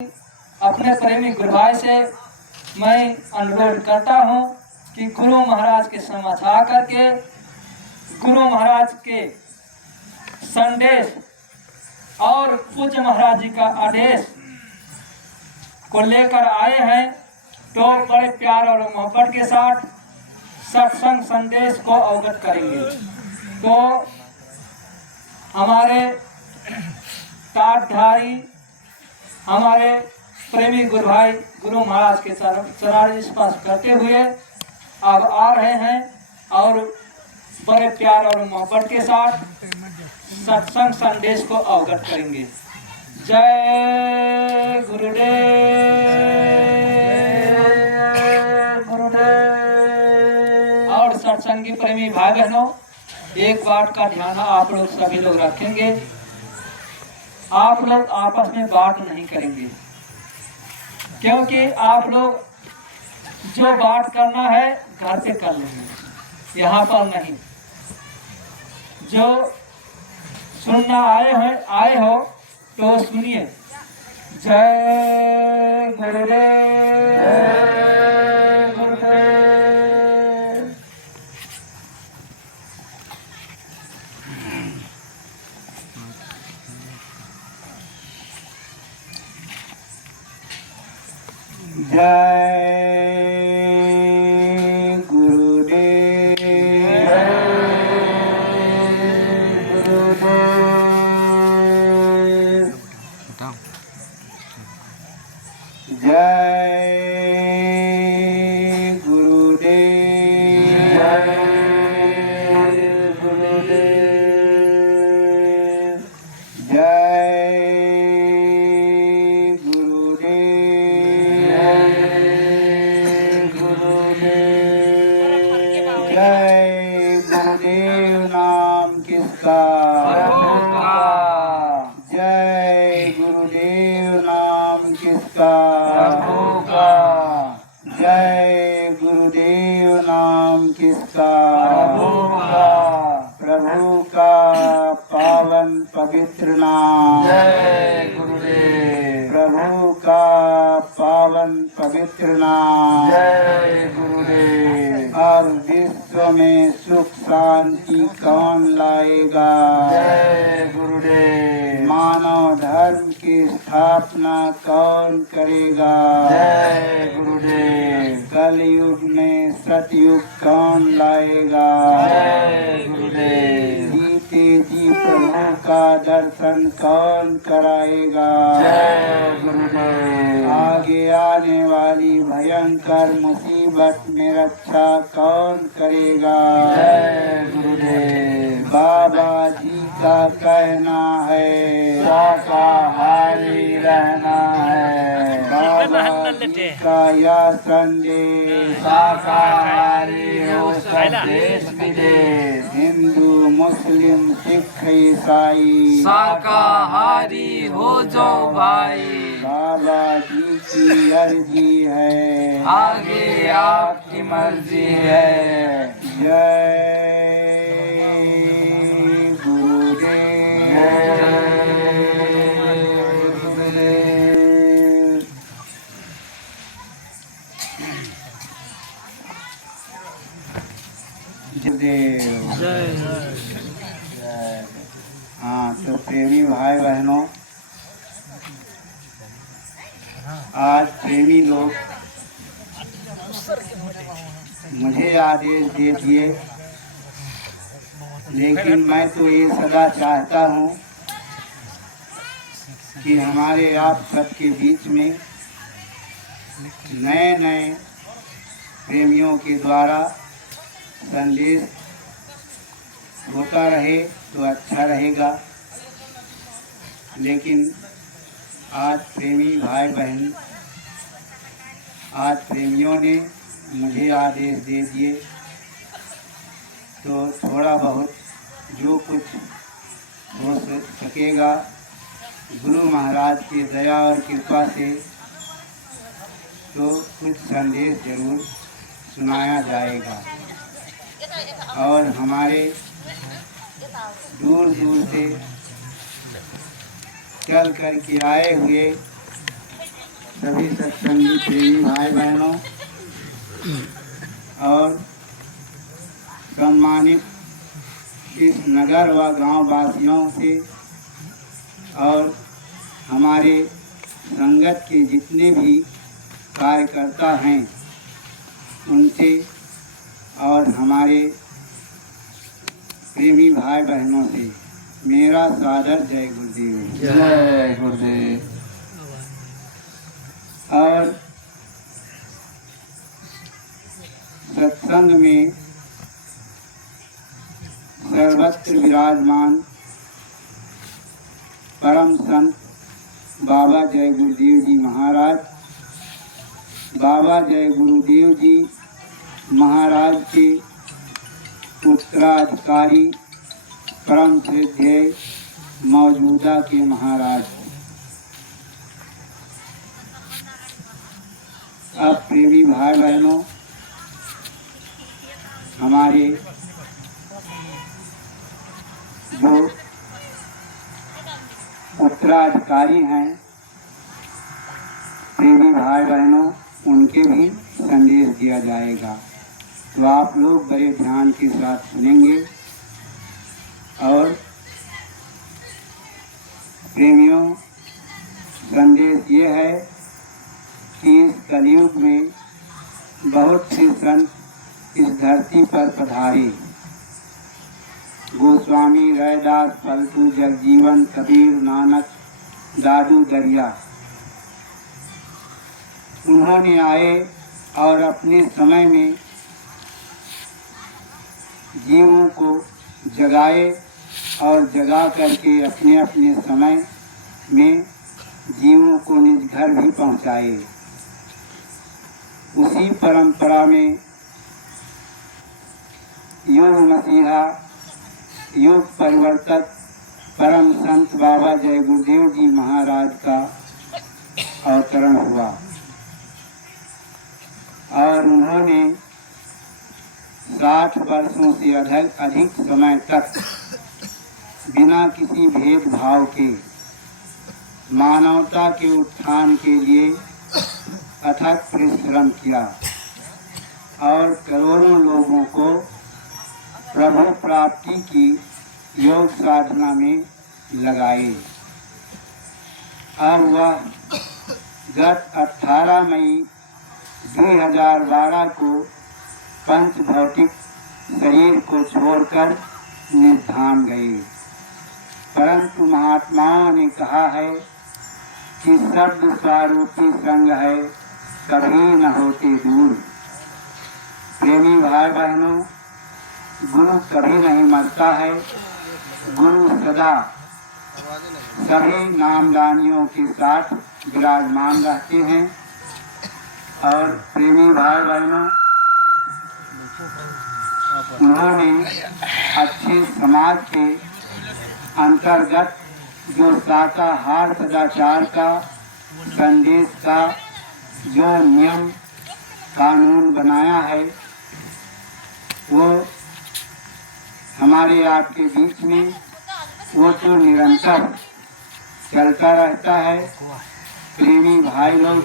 अपने प्रेमी गुरु भाई से मैं अनुरोध करता हूं कि गुरु महाराज के समक्ष आकर के गुरु महाराज के संदेश और पूज्य महाराज जी का आदेश को लेकर आए हैं, तो बड़े प्यार और मोहब्बत के साथ सत्संग संदेश को अवगत करेंगे। तो हमारे ताटधारी हमारे प्रेमी गुरु भाई गुरु महाराज के चरण स्पर्श करते हुए अब आ रहे हैं और बड़े प्यार और मोहब्बत के साथ सत्संग संदेश को अवगत करेंगे। जय गुरुदेव गुरुदेव। और सत्संगी प्रेमी भाई बहनों, एक बात का ध्यान आप लोग सभी लोग रखेंगे, आप लोग आपस में बात नहीं करेंगे, क्योंकि आप लोग जो बात करना है घर पे कर लेंगे, यहाँ पर नहीं। जो सुनना आए हो तो सुनिए। जय गुरुदेव गुरुदेव। जय गुरुदेव गुरुदेव। जय गुरुदेव गुरुदेव। जय गुरुदेव नाम किसका? जय गुरुदेव नाम किसका? जय गुरुदेव नाम किसका? प्रभु का पावन पवित्र नाम। जय गुरुदेव। प्रभु का पावन पवित्र नाम। जय गुरुदेव। और विश्व में सुख शांति कौन लाएगा? जय गुरुदेव। मानव धर्म की स्थापना कौन करेगा? जय गुरुदेव। कलयुग में सतयुग कौन लाएगा? जय गुरुदेव। जीते जी प्रभु का दर्शन कौन कराएगा? जय गुरुदेव। आगे आने वाली भयंकर मुसीबत में रक्षा कौन करेगा? जय गुरुदेव। बाबा जी का कहना है शाकाहारी रहना है। बाबा जी का यह संदेश शाकाहारी हो सब देश विदेश। हिंदू मुस्लिम सिख ईसाई शाकाहारी हो जाओ भाई। बाबा जी की अर्जी है, आगे आपकी मर्जी है। जय गुरुदेव गुरुदेव। गुरुदेव। हाँ, तो प्रेमी भाई बहनों, आज प्रेमी लोग मुझे आदेश दे दिए, लेकिन मैं तो ये सदा चाहता हूँ कि हमारे आप सबके बीच में नए नए प्रेमियों के द्वारा संदेश होता रहे तो अच्छा रहेगा। लेकिन आज प्रेमी भाई बहन, आज प्रेमियों ने मुझे आदेश दे दिए, तो थोड़ा बहुत जो कुछ हो सकेगा गुरु महाराज की दया और कृपा से तो कुछ संदेश जरूर सुनाया जाएगा। और हमारे दूर दूर से चल कर के आए हुए सभी सत्संगी प्रेमी भाई बहनों और सम्मानित इस नगर व गांव वासियों से और हमारे संगत के जितने भी कार्यकर्ता हैं उनसे और हमारे प्रेमी भाई बहनों से मेरा सादर जय गुरुदेव। जय गुरुदेव। और सत्संग में सर्वत्र विराजमान परम संत बाबा जय गुरुदेव जी महाराज, बाबा जय गुरुदेव जी महाराज के उत्तराधिकारी परम श्रद्धेय मौजूदा के महाराज। अब प्रेमी भाई बहनों, हमारे जो उत्तराधिकारी हैं प्रेमी भाई बहनों, उनके भी संदेश दिया जाएगा, तो आप लोग बड़े ध्यान के साथ सुनेंगे। और प्रेमियों, संदेश ये है कि इस कलयुग में बहुत से संत इस धरती पर पधारे। गोस्वामी, रैदास, पलटू, जगजीवन, कबीर, नानक, दादू, दरिया, उन्होंने आए और अपने समय में जीवों को जगाए और जगा करके अपने अपने समय में जीवों को निज घर भी पहुंचाए। उसी परंपरा में योग मसीहा, योग परिवर्तक परम संत बाबा जय गुरुदेव जी महाराज का अवतरण हुआ और उन्होंने 60 वर्षों से अधिक समय तक बिना किसी भेदभाव के मानवता के उत्थान के लिए अथक परिश्रम किया और करोड़ों लोगों को प्रभु प्राप्ति की योग साधना में लगाए। अब वह गत 18 मई 2012 को पंच भौतिक शरीर को छोड़कर निर्धाम गए, परंतु महात्माओं ने कहा है कि शब्द स्वारूपी संग है, कभी न होते दूर। प्रेमी भाई बहनों, गुरु कभी नहीं मरता है, गुरु सदा सभी नामदानियों के साथ विराजमान रहते हैं। और प्रेमी भाई बहनों, उन्होंने अच्छे समाज के अंतर्गत जो शाकाहार सदाचार का संदेश का जो नियम कानून बनाया है, वो हमारे आपके बीच में वो तो निरंतर चलता रहता है। प्रेमी भाई लोग,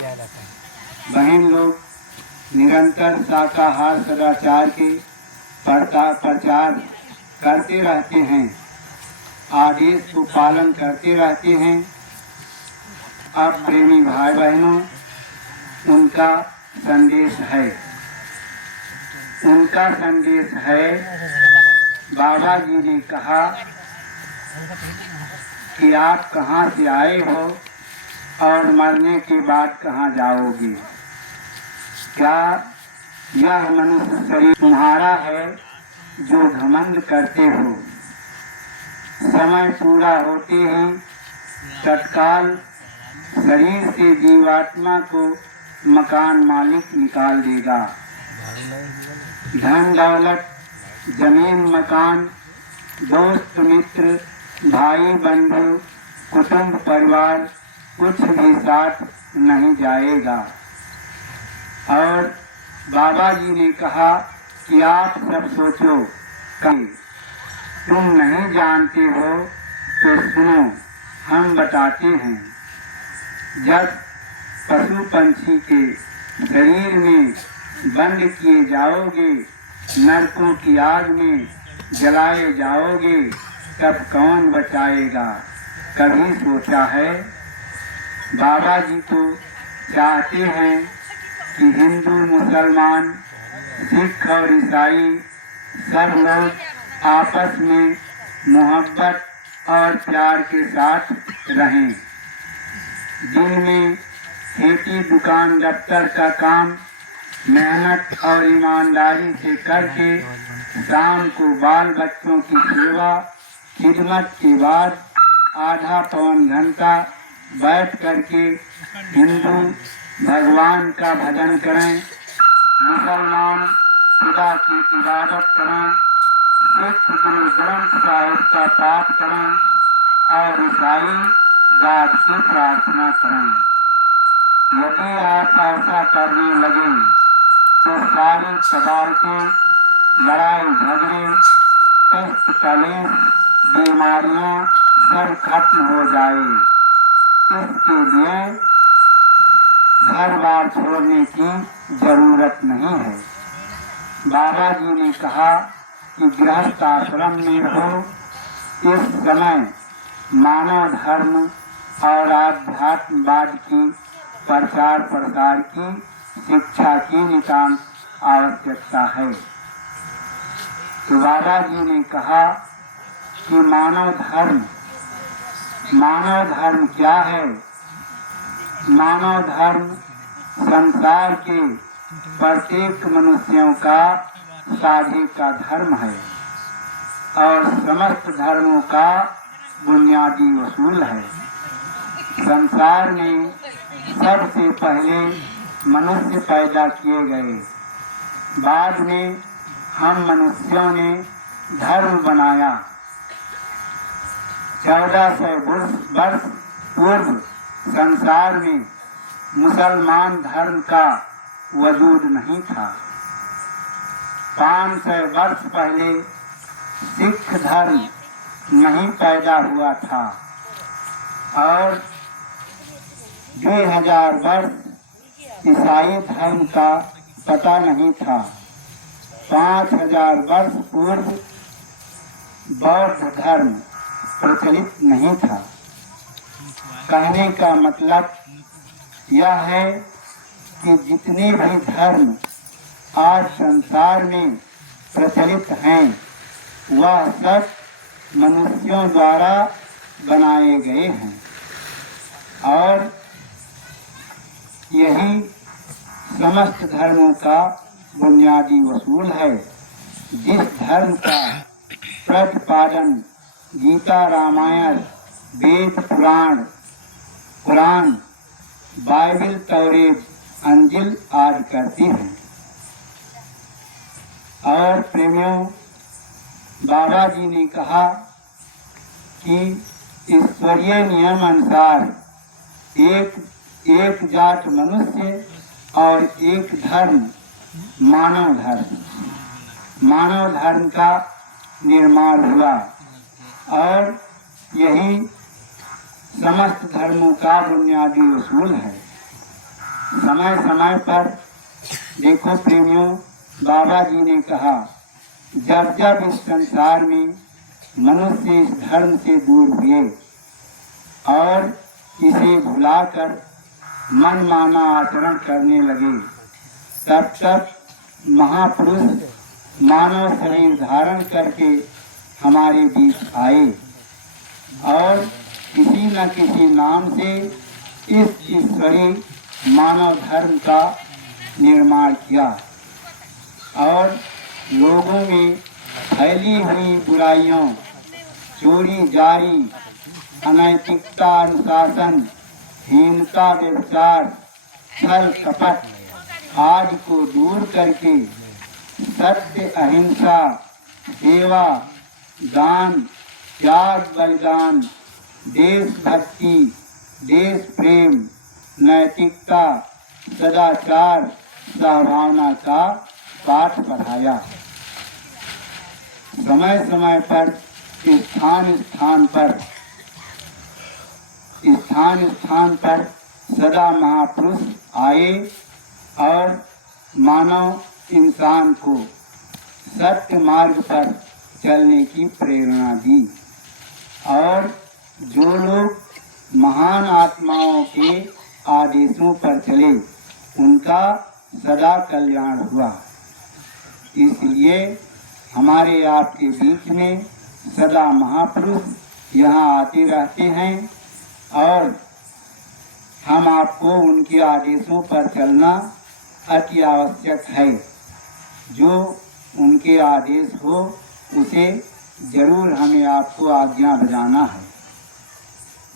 बहन लोग निरंतर शाकाहार सदाचार के प्रचार करते रहते हैं, आदेश को पालन करते रहते हैं। अब प्रेमी भाई बहनों, उनका संदेश है, उनका संदेश है, बाबा जी ने कहा कि आप कहाँ से आए हो और मरने के बाद कहाँ जाओगे। क्या यह मनुष्य शरीर तुम्हारा है जो घमंड करते हो? समय पूरा होते ही तत्काल शरीर से जीवात्मा को मकान मालिक निकाल देगा। धन दौलत, जमीन मकान, दोस्त मित्र, भाई बंधु, कुटुंब परिवार कुछ भी साथ नहीं जाएगा। और बाबा जी ने कहा कि आप सब सोचो, कहीं तुम नहीं जानते हो तो सुनो, हम बताते हैं। जब पशु पंछी के शरीर में बंद किए जाओगे, नरकों की आग में जलाए जाओगे, तब कौन बचाएगा? कभी सोचा है? बाबा जी तो चाहते हैं कि हिंदू, मुसलमान, सिख और ईसाई सब लोग आपस में मोहब्बत और प्यार के साथ रहें। दिन में खेती, दुकान, दफ्तर का काम मेहनत और ईमानदारी से करके शाम को बाल बच्चों की सेवा खिदमत के बाद आधा पौन घंटा बैठ करके हिंदू भगवान का भजन करें, मुसलमान खुदा की इबादत करें, सिख गुरु ग्रंथ साहिब का पाठ करें और ईसाई गाद की प्रार्थना करें। यदि आप ऐसा करने लगे तो सारी सदारतें, लड़ाई झगड़े, कष्ट, कलेश, बीमारियां सब खत्म हो जाए। इसके लिए घर बार छोड़ने की जरूरत नहीं है। बाबा जी ने कहा कि गृहस्थ आश्रम में हो, इस समय मानव धर्म और आध्यात्मवाद की प्रचार प्रसार की शिक्षा की नितांत आवश्यकता है। तो बाबा जी ने कहा कि मानव धर्म क्या है? मानव धर्म संसार के प्रत्येक मनुष्यों का साझे का धर्म है और समस्त धर्मों का बुनियादी उसूल है। संसार में सबसे पहले मनुष्य पैदा किए गए, बाद में हम मनुष्यों ने धर्म बनाया। 1400 वर्ष पूर्व संसार में मुसलमान धर्म का वजूद नहीं था। 500 वर्ष पहले सिख धर्म नहीं पैदा हुआ था और 2000 वर्ष ईसाई धर्म का पता नहीं था। 5000 वर्ष पूर्व बौद्ध धर्म प्रचलित नहीं था। कहने का मतलब यह है कि जितने भी धर्म आज संसार में प्रचलित हैं, वह सब मनुष्यों द्वारा बनाए गए हैं और यही समस्त धर्मों का बुनियादी उसूल है। जिस धर्म का प्रतिपादन गीता, रामायण, वेद, पुराण, कुरान, बाइबिल, तौरेत, अंजिल आदि करती हैं। और प्रेमियों, बाबा जी ने कहा कि ईश्वरीय नियम अनुसार एक जात मनुष्य और एक धर्म मानव धर्म का निर्माण हुआ और यही समस्त धर्मों का बुनियादी उसूल है। समय समय पर देखो प्रेमियों, बाबा जी ने कहा जब जब इस संसार में मनुष्य इस धर्म से दूर हुए और इसे भुलाकर मनमाना आचरण करने लगे, तब तक महापुरुष मानव शरीर धारण करके हमारे बीच आए और किसी न किसी नाम से इस ईश्वरीय मानव धर्म का निर्माण किया और लोगों में फैली हुई बुराइयों, चोरी जारी, अनैतिकता, अनुशासन, हीनता, व्यभिचार, छल कपट आदि को दूर करके सत्य, अहिंसा, सेवा, दान, त्याग, बलिदान, देशभक्ति, देश प्रेम, नैतिकता, सदाचार, सद्भावना का पाठ पढ़ाया। समय समय पर स्थान स्थान पर सदा महापुरुष आए और मानव इंसान को सत्य मार्ग पर चलने की प्रेरणा दी और जो लोग महान आत्माओं के आदेशों पर चले उनका सदा कल्याण हुआ। इसलिए हमारे आपके बीच में सदा महापुरुष यहाँ आते रहते हैं और हम आपको उनके आदेशों पर चलना अति आवश्यक है। जो उनके आदेश हो उसे जरूर हमें आपको आज्ञा बजाना है।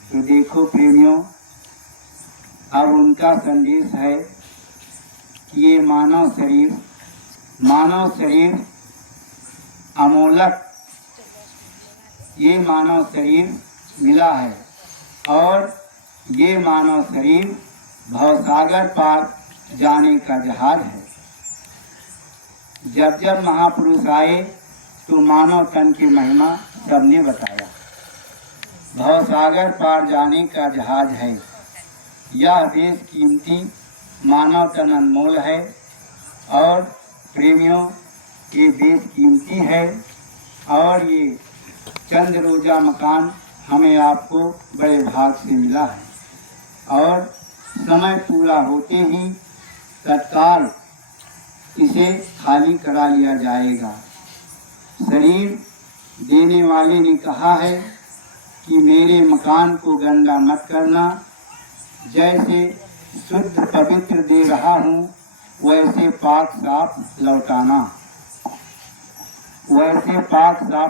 तो देखो प्रेमियों, अब उनका संदेश है कि ये मानव शरीर अमोलक, ये मानव शरीर मिला है और ये मानव शरीर भवसागर पार जाने का जहाज है। जब जब महापुरुष आए तो मानव तन की महिमा सबने बताया। भवसागर पार जाने का जहाज है। यह बेश कीमती मानव तन अनमोल है और प्रेमियों ये बेश कीमती है और ये चंद रोजा मकान हमें आपको बड़े भाग से मिला है और समय पूरा होते ही तत्काल इसे खाली करा लिया जाएगा। शरीर देने वाले ने कहा है कि मेरे मकान को गंदा मत करना, जैसे शुद्ध पवित्र दे रहा हूँ वैसे पाक साफ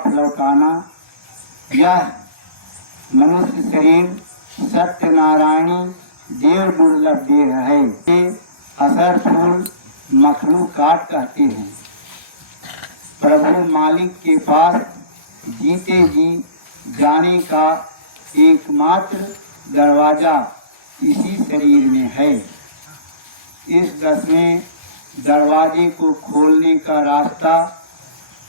लौटाना। यह मनुष्य शरीर सत्यनारायणी देव दुर्लभ देह है। ये असर फूल मखलूकात कहते हैं। प्रभु मालिक के पास जीते जी जाने का एकमात्र दरवाजा इसी शरीर में है। इस 10वें दरवाजे को खोलने का रास्ता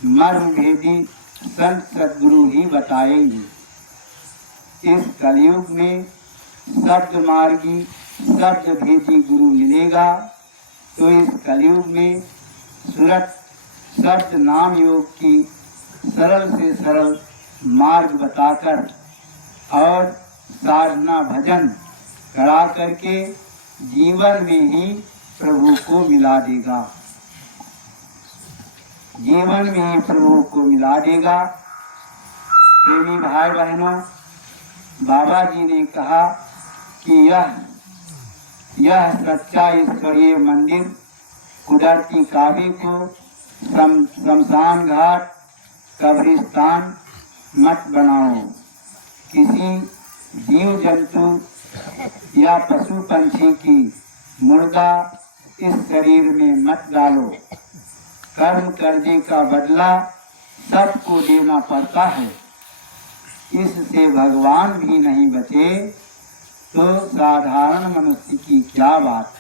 मर्म भेदी संत सद्गुरु ही बताएंगे। इस कलयुग में शब्द मार्गी शब्द भेदी गुरु मिलेगा तो इस कलयुग में सुरत शब्द नाम योग की सरल से सरल मार्ग बताकर और साधना भजन करा करके जीवन में ही प्रभु को मिला देगा। जीवन में ही प्रभु को मिला देगा। प्रेमी भाई बहनों, बाबा जी ने कहा कि यह सच्चा ईश्वरीय मंदिर कुदरती काबे को शमशान घाट कब्रिस्तान मत बनाओ। किसी जीव जंतु या पशु पंछी की मुर्दा इस शरीर में मत डालो। कर्म करने का बदला सबको देना पड़ता है। इससे भगवान भी नहीं बचे तो साधारण मनुष्य की क्या बात।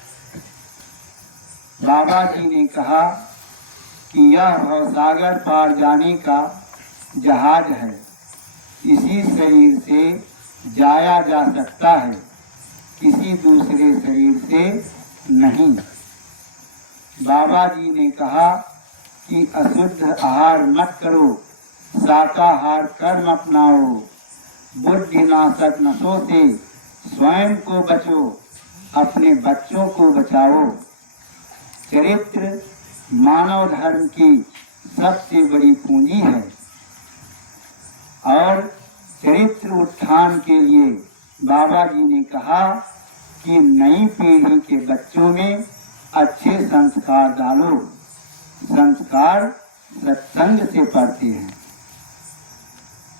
बाबा जी ने कहा कि यह भवसागर पार जाने का जहाज है। इसी शरीर से जाया जा सकता है, किसी दूसरे शरीर से नहीं। बाबा जी ने कहा कि अशुद्ध आहार मत करो, शाकाहार कर्म अपनाओ। बुद्धिनाशक नशों से स्वयं को बचो, अपने बच्चों को बचाओ। चरित्र मानव धर्म की सबसे बड़ी पूंजी है और चरित्र उत्थान के लिए बाबा जी ने कहा कि नई पीढ़ी के बच्चों में अच्छे संस्कार डालो। संस्कार सत्संग से पड़ते हैं।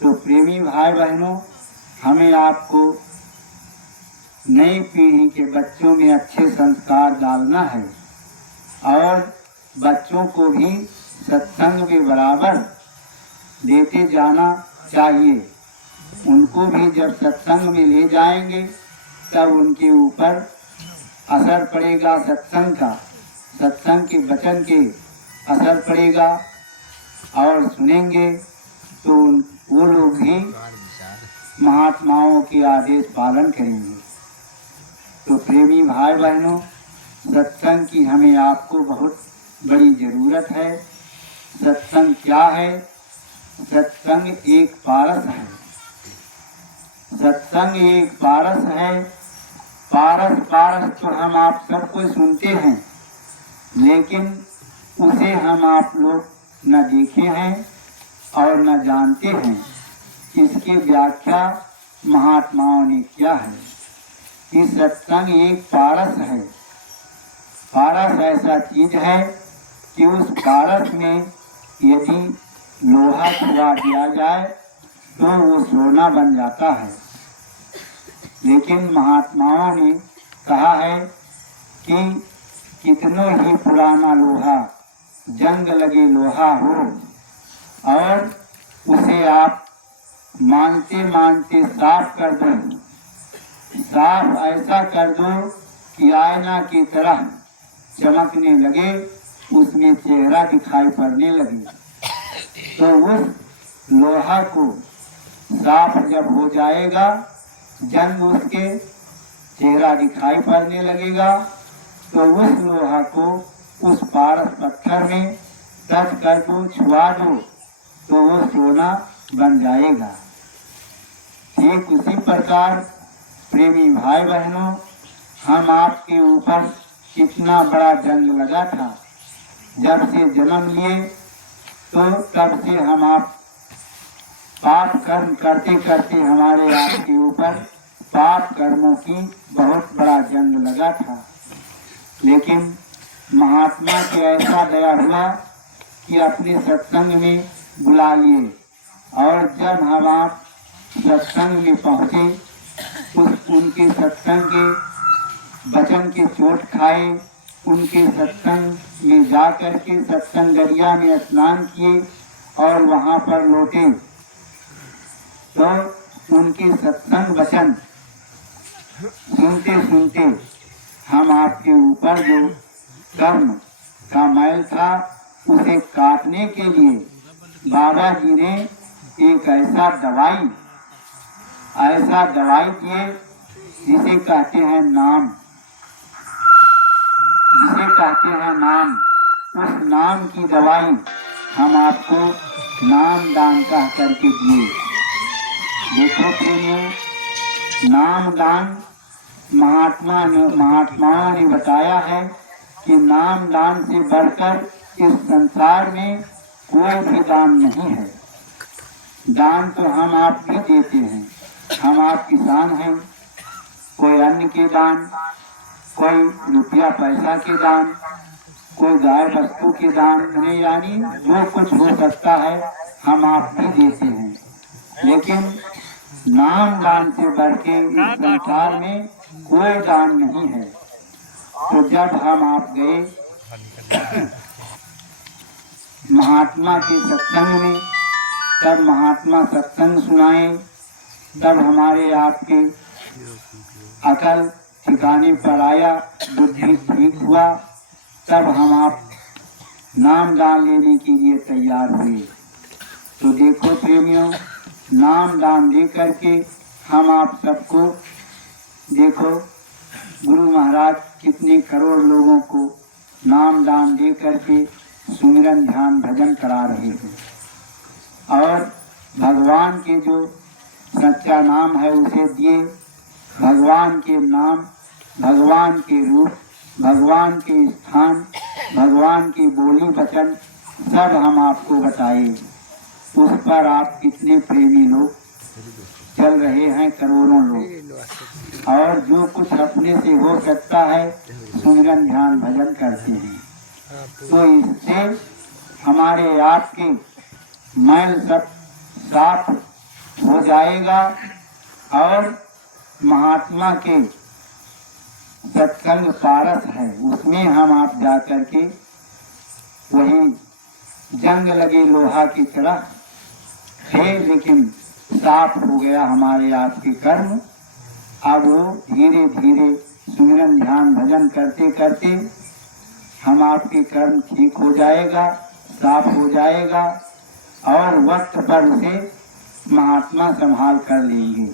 तो प्रेमी भाई बहनों, हमें आपको नई पीढ़ी के बच्चों में अच्छे संस्कार डालना है और बच्चों को भी सत्संग में बराबर लेते जाना चाहिए। उनको भी जब सत्संग में ले जाएंगे तब उनके ऊपर असर पड़ेगा सत्संग का, सत्संग के वचन के असर पड़ेगा और सुनेंगे तो वो लोग भी महात्माओं के आदेश पालन करेंगे। तो प्रेमी भाई बहनों, सत्संग की हमें आपको बहुत बड़ी जरूरत है। सत्संग क्या है? सत्संग एक पारस है। सत्संग एक पारस है। पारस पारस तो हम आप सब कोई सुनते हैं, लेकिन उसे हम आप लोग न देखे हैं और न जानते हैं। इसकी व्याख्या महात्माओं ने किया है कि सत्संग एक पारस है। पारस ऐसा चीज है कि उस पारस में यदि लोहा छुआ दिया जाए तो वो सोना बन जाता है। लेकिन महात्माओं ने कहा है कि कितनों ही पुराना लोहा, जंग लगे लोहा हो और उसे आप मानते मानते साफ कर दो, साफ ऐसा कर दो कि आईना की तरह चमकने लगे, उसमें चेहरा दिखाई पड़ने लगे। तो उस लोहा को साफ जब हो जाएगा, जंग उसके चेहरा दिखाई पड़ने लगेगा, तो उस लोहा को उस पारस पत्थर में टच कर दो, छुआ दो, तो वो सोना बन जाएगा। ठीक उसी प्रकार प्रेमी भाई बहनों, हम आपके ऊपर कितना बड़ा जंग लगा था। जब से जन्म लिए तो तब से हम आप पाप कर्म करते करते हमारे आपके ऊपर पाप कर्मों की बहुत बड़ा जंग लगा था। लेकिन महात्मा के ऐसा दया हुआ कि अपने सत्संग में बुला लिए, और जब हम आप सत्संग में पहुँचे, उनके सत्संग के वचन के चोट खाए, उनके सत्संग में जा कर के सत्संग दरिया में स्नान किए और वहाँ पर लौटे, तो उनके सत्संग वचन सुनते सुनते हम आपके ऊपर जो कर्म का मैल था उसे काटने के लिए बाबा जी ने एक ऐसा दवाई दिए जिसे कहते हैं नाम, जिसे कहते हैं नाम। उस नाम की दवाई हम आपको नाम दान कह करके दिए। देखो प्रेमियों, नाम दान महात्माओं ने बताया है कि नाम दान से बढ़कर इस संसार में कोई भी दान नहीं है। दान तो हम आप भी देते हैं, हम आप किसान हैं, कोई अन्न के दान, कोई रुपया पैसा के दान, कोई गाय वस्तु के दान, यानी जो कुछ हो सकता है हम आप भी देते हैं। लेकिन नाम दान से बढ़ के इस संसार में कोई दान नहीं है। तो जब हम आप गए महात्मा के सत्संग में, तब महात्मा सत्संग सुनाए, तब हमारे आपके अकल ठिकाने पर आया, बुद्धि ठीक हुआ, तब हम आप नाम दान लेने के लिए तैयार हुए। तो देखो प्रेमियों, नाम दान दे करके हम आप सबको, देखो गुरु महाराज कितने करोड़ लोगों को नाम दान दे करके सुमिरन ध्यान भजन करा रहे हैं, और भगवान के जो सच्चा नाम है उसे दिए। भगवान के नाम, भगवान के रूप, भगवान के स्थान, भगवान की बोली वचन सब हम आपको बताए। उस पर आप कितने प्रेमी लोग चल रहे हैं, करोड़ों लोग, और जो कुछ अपने से हो सकता है सुमिरन ध्यान भजन करते हैं। तो इससे हमारे आपके मैल सब साफ हो जाएगा, और महात्मा के सत्संग पारस है, उसमें हम आप जा करके वही जंग लगे लोहा की तरह थे, लेकिन साफ हो गया हमारे आपके कर्म। अब वो धीरे धीरे सुमिरन ध्यान भजन करते करते हम आपके कर्म ठीक हो जाएगा, साफ हो जाएगा, और वक्त पर उसे महात्मा संभाल कर लेंगे।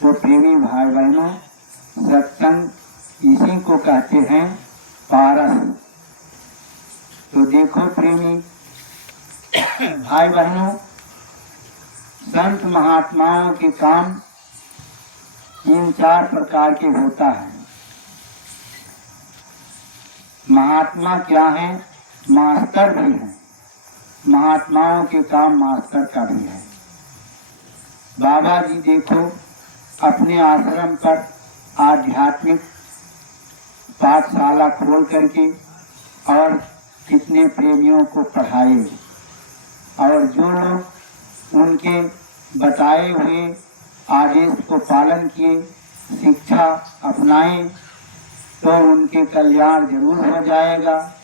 तो प्रेमी भाई बहनों, सत्संग इसी को कहते हैं पारस। तो देखो प्रेमी भाई बहनों, संत महात्माओं के काम 3-4 प्रकार के होता है। महात्मा क्या है? मास्टर भी है। महात्माओं के काम मास्टर का भी है। बाबा जी देखो अपने आश्रम पर आध्यात्मिक पाठशाला खोल करके और कितने प्रेमियों को पढ़ाए, और जो लोग उनके बताए हुए आदेश को पालन किए, शिक्षा अपनाए, तो उनके कल्याण जरूर हो जाएगा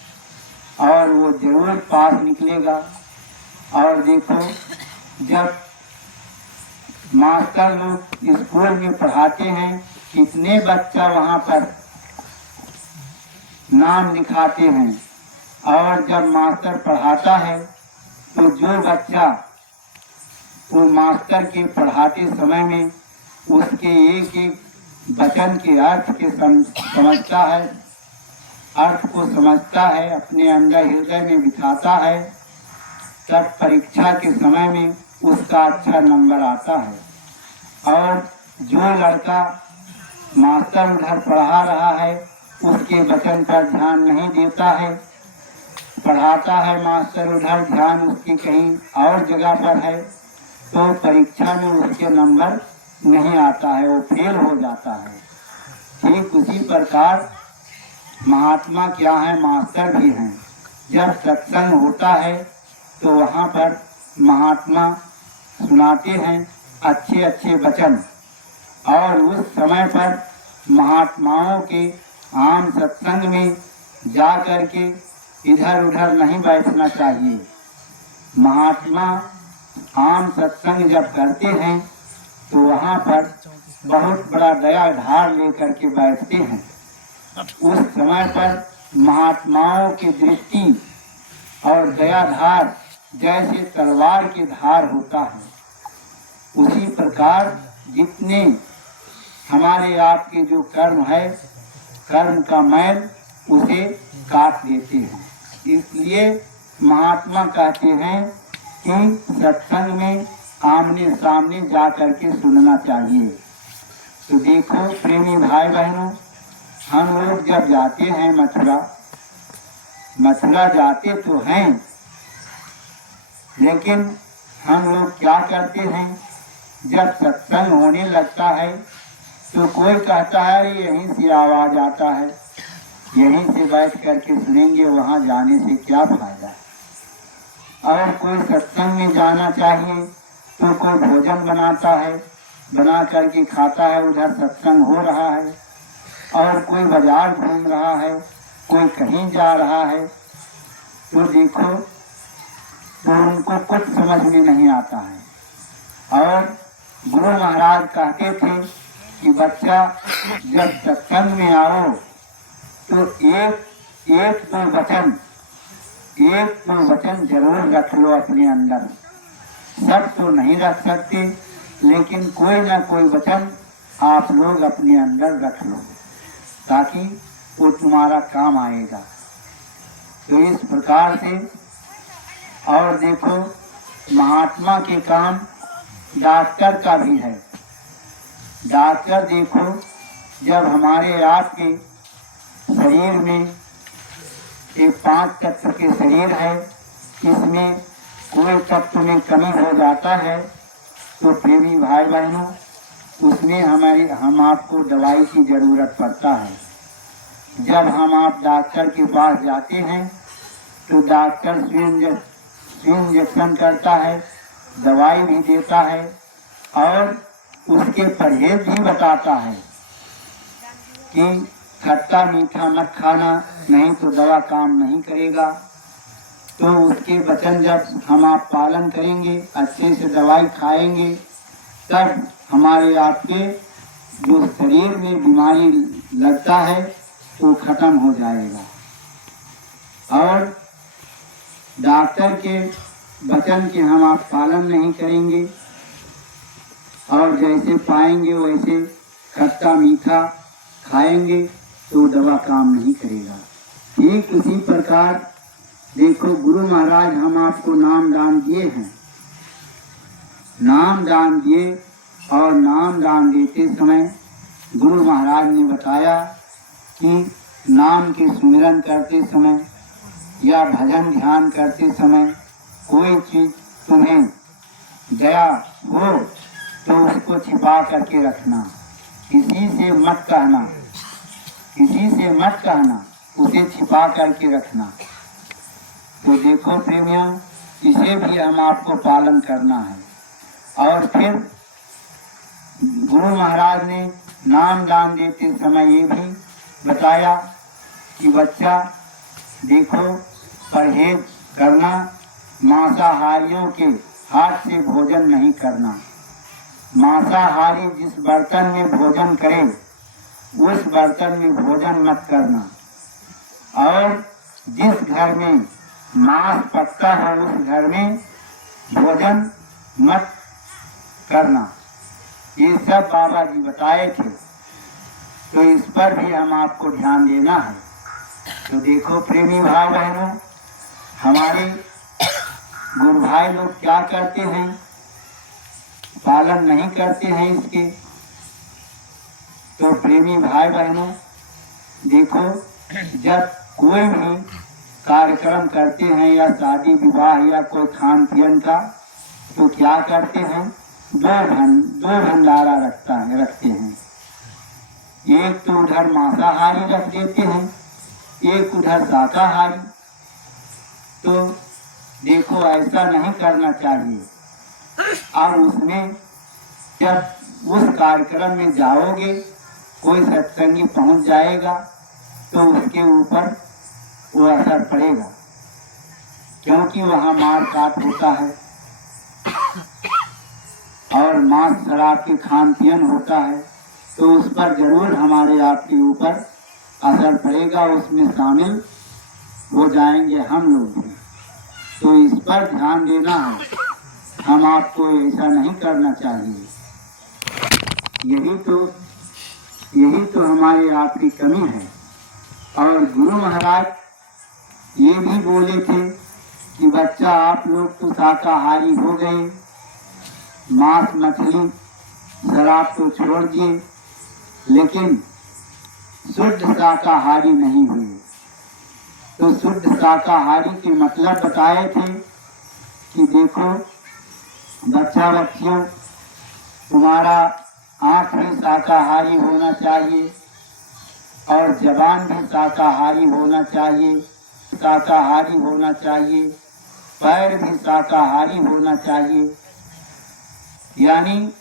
और वो जरूर पास निकलेगा। और देखो जब मास्टर लोग स्कूल में पढ़ाते हैं, कितने बच्चा वहाँ पर नाम लिखाते हैं, और जब मास्टर पढ़ाता है तो जो बच्चा वो मास्टर के पढ़ाते समय में उसके एक एक वचन के अर्थ के समझता है, अर्थ को समझता है, अपने अंदर हृदय में बिठाता है, तब परीक्षा के समय में उसका अच्छा नंबर आता है। और जो लड़का मास्टर उधर पढ़ा रहा है उसके वचन पर ध्यान नहीं देता है, पढ़ाता है मास्टर उधर, ध्यान उसकी कहीं और जगह पर है, तो परीक्षा में उसके नंबर नहीं आता है, वो फेल हो जाता है। ठीक उसी प्रकार महात्मा क्या है? मास्टर भी हैं। जब सत्संग होता है तो वहाँ पर महात्मा सुनाते हैं अच्छे अच्छे वचन, और उस समय पर महात्माओं के आम सत्संग में जा कर के इधर उधर नहीं बैठना चाहिए। महात्मा आम सत्संग जब करते हैं तो वहाँ पर बहुत बड़ा दया ढार लेकर के बैठते हैं। उस समय पर महात्माओं की दृष्टि और दया धार जैसे तलवार की धार होता है, उसी प्रकार जितने हमारे आपके जो कर्म है, कर्म का मैल उसे काट देते हैं। इसलिए महात्मा कहते हैं कि सत्संग में आमने सामने जा करके सुनना चाहिए। तो देखो प्रेमी भाई बहनों, हम लोग जब जाते हैं मथुरा जाते तो हैं, लेकिन हम लोग क्या करते हैं, जब सत्संग होने लगता है तो कोई कहता है अरे यहीं से आवाज आता है, यहीं से बैठ करके सुनेंगे, वहाँ जाने से क्या फायदा। और कोई सत्संग में जाना चाहिए तो कोई भोजन बनाता है, बना करके खाता है, उधर सत्संग हो रहा है, और कोई बाजार घूम रहा है, कोई कहीं जा रहा है, तो देखो तो उनको कुछ समझ में नहीं आता है। और गुरु महाराज कहते थे कि बच्चा जब सत्संग में आओ तो एक दो वचन जरूर रख लो अपने अंदर। सब तो नहीं रख सकते, लेकिन कोई ना कोई वचन आप लोग अपने अंदर रख लो, ताकि वो तुम्हारा काम आएगा। तो इस प्रकार से, और देखो महात्मा के काम डॉक्टर का भी है। डॉक्टर देखो जब हमारे आपके शरीर में ये 5 तत्व के शरीर है, इसमें कोई तत्व में कमी हो जाता है तो प्रेमी भाई बहनों उसमें हम आपको दवाई की जरूरत पड़ता है। जब हम आप डॉक्टर के पास जाते हैं तो डॉक्टर इंजेक्शन करता है, दवाई भी देता है, और उसके परहेज भी बताता है कि खट्टा मीठा मत खाना, नहीं तो दवा काम नहीं करेगा। तो उसके वचन जब हम आप पालन करेंगे, अच्छे से दवाई खाएंगे, तब हमारे आपके जो शरीर में बीमारी लगता है वो खत्म हो जाएगा। और डॉक्टर के वचन के हम आप पालन नहीं करेंगे और जैसे पाएंगे वैसे खट्टा मीठा खाएंगे तो दवा काम नहीं करेगा। ठीक उसी प्रकार देखो गुरु महाराज हम आपको नाम दान दिए हैं, नाम दान दिए और नाम दान देते समय गुरु महाराज ने बताया कि नाम के सुमिरन करते समय या भजन ध्यान करते समय कोई चीज तुम्हें दया हो तो उसको छिपा करके रखना, किसी से मत कहना, किसी से मत कहना, उसे छिपा करके रखना। तो देखो प्रेमियों, इसे भी हम आपको पालन करना है। और फिर गुरु महाराज ने नाम दान देते समय ये भी बताया कि बच्चा देखो परहेज करना, मांसाहारियों के हाथ से भोजन नहीं करना। मांसाहारी जिस बर्तन में भोजन करे उस बर्तन में भोजन मत करना, और जिस घर में मांस पकता है उस घर में भोजन मत करना। ये सब बाबा जी बताए थे, तो इस पर भी हम आपको ध्यान देना है। तो देखो प्रेमी भाई बहनों, हमारे गुरु भाई लोग क्या करते हैं, पालन नहीं करते हैं इसके। तो प्रेमी भाई बहनों देखो, जब कोई भी कार्यक्रम करते हैं या शादी विवाह या कोई खान पियन का, तो क्या करते हैं, दो भंडारा रखते हैं। एक तो उधर मांसाहारी रख देते हैं, एक उधर शाकाहारी। तो देखो ऐसा नहीं करना चाहिए। अब उसमें जब उस कार्यक्रम में जाओगे, कोई सत्संगी पहुंच जाएगा तो उसके ऊपर वो असर पड़ेगा, क्योंकि वहाँ मार काट होता है और मांस शराब के खान पियन होता है, तो उस पर जरूर हमारे आपके ऊपर असर पड़ेगा, उसमें शामिल हो जाएंगे हम लोग भी। तो इस पर ध्यान देना है, हम आपको ऐसा नहीं करना चाहिए। यही तो हमारे आपकी कमी है। और गुरु महाराज ये भी बोले थे कि बच्चा आप लोग तो शाकाहारी हो गए, मांस मछली शराब तो छोड़ दिए, लेकिन शुद्ध शाकाहारी नहीं हुए। तो शुद्ध शाकाहारी के मतलब बताए थे कि देखो बच्चा बच्चियों, तुम्हारा आँख भी शाकाहारी होना चाहिए और जबान भी शाकाहारी होना चाहिए, शाकाहारी होना चाहिए, पैर भी शाकाहारी होना चाहिए। यानी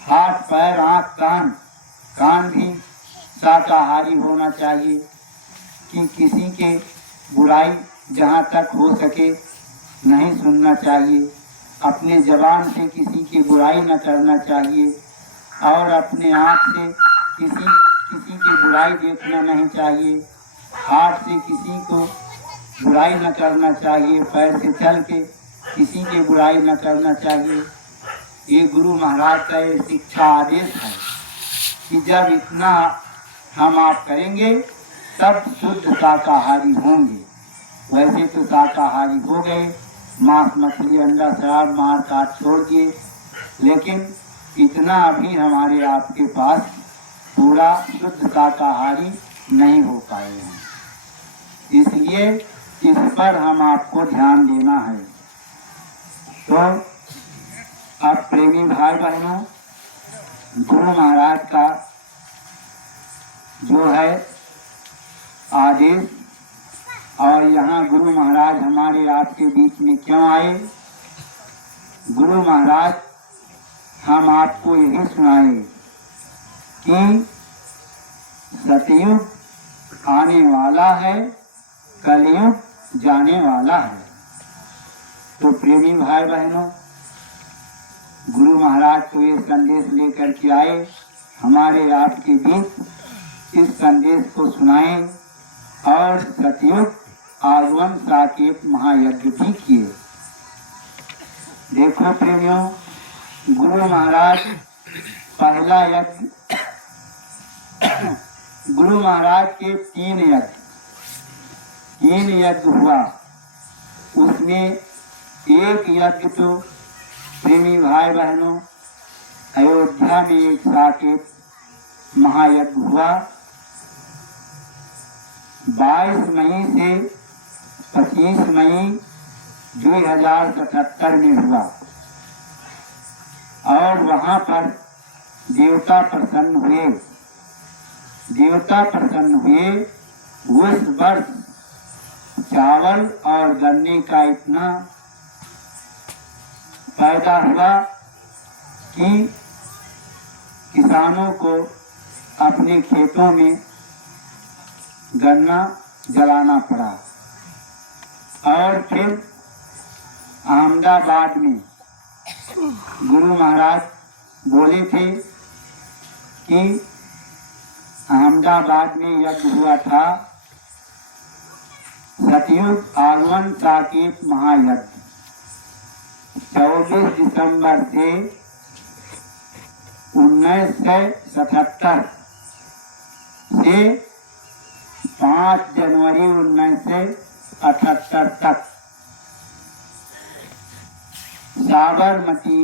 हाथ पैर आँख कान भी शाकाहारी होना चाहिए कि किसी के बुराई जहाँ तक हो सके नहीं सुनना चाहिए, अपने जबान से किसी की बुराई न करना चाहिए और अपने आँख से किसी की बुराई देखना नहीं चाहिए, हाथ से किसी को बुराई न करना चाहिए, पैर से चल के किसी की बुराई न करना चाहिए। ये गुरु महाराज का ये शिक्षा आदेश है कि जब इतना हम आप करेंगे तब शुद्ध शाकाहारी होंगे। वैसे तो शाकाहारी हो गए, मांस मछली अंडा शराब मार काट छोड़ दिए, लेकिन इतना अभी हमारे आपके पास पूरा शुद्ध शाकाहारी नहीं हो पाए हैं। इसलिए इस पर हम आपको ध्यान देना है। तो अब प्रेमी भाई बहनों, गुरु महाराज का जो है आदेश, और यहाँ गुरु महाराज हमारे आपके बीच में क्यों आए, गुरु महाराज हम आपको यही सुनाए कि सतयुग आने वाला है, कलयुग जाने वाला है। तो प्रेमी भाई बहनों, गुरु महाराज को ये संदेश लेकर के आए, हमारे आपके बीच इस संदेश को सुनाए और सतयुग आगमन साकेत महायज्ञ भी किए। देखो प्रेमियों, गुरु महाराज पहला यज्ञ गुरु महाराज के 3 यज्ञ हुआ। उसमें एक यज्ञ तो प्रेमी भाई बहनों अयोध्या में एक साकेत महायज्ञ हुआ। 22 मई से 25 मई 2077 में हुआ और वहां पर देवता प्रसन्न हुए। उस वर्ष चावल और गन्ने का इतना पैदा हुआ कि किसानों को अपने खेतों में गन्ना जलाना पड़ा। और फिर अहमदाबाद में गुरु महाराज बोले थे कि अहमदाबाद में यज्ञ हुआ था सतयुग आगमन साकेत महायज्ञ। 24 दिसंबर से 1977 से 5 जनवरी 1978 तक साबरमती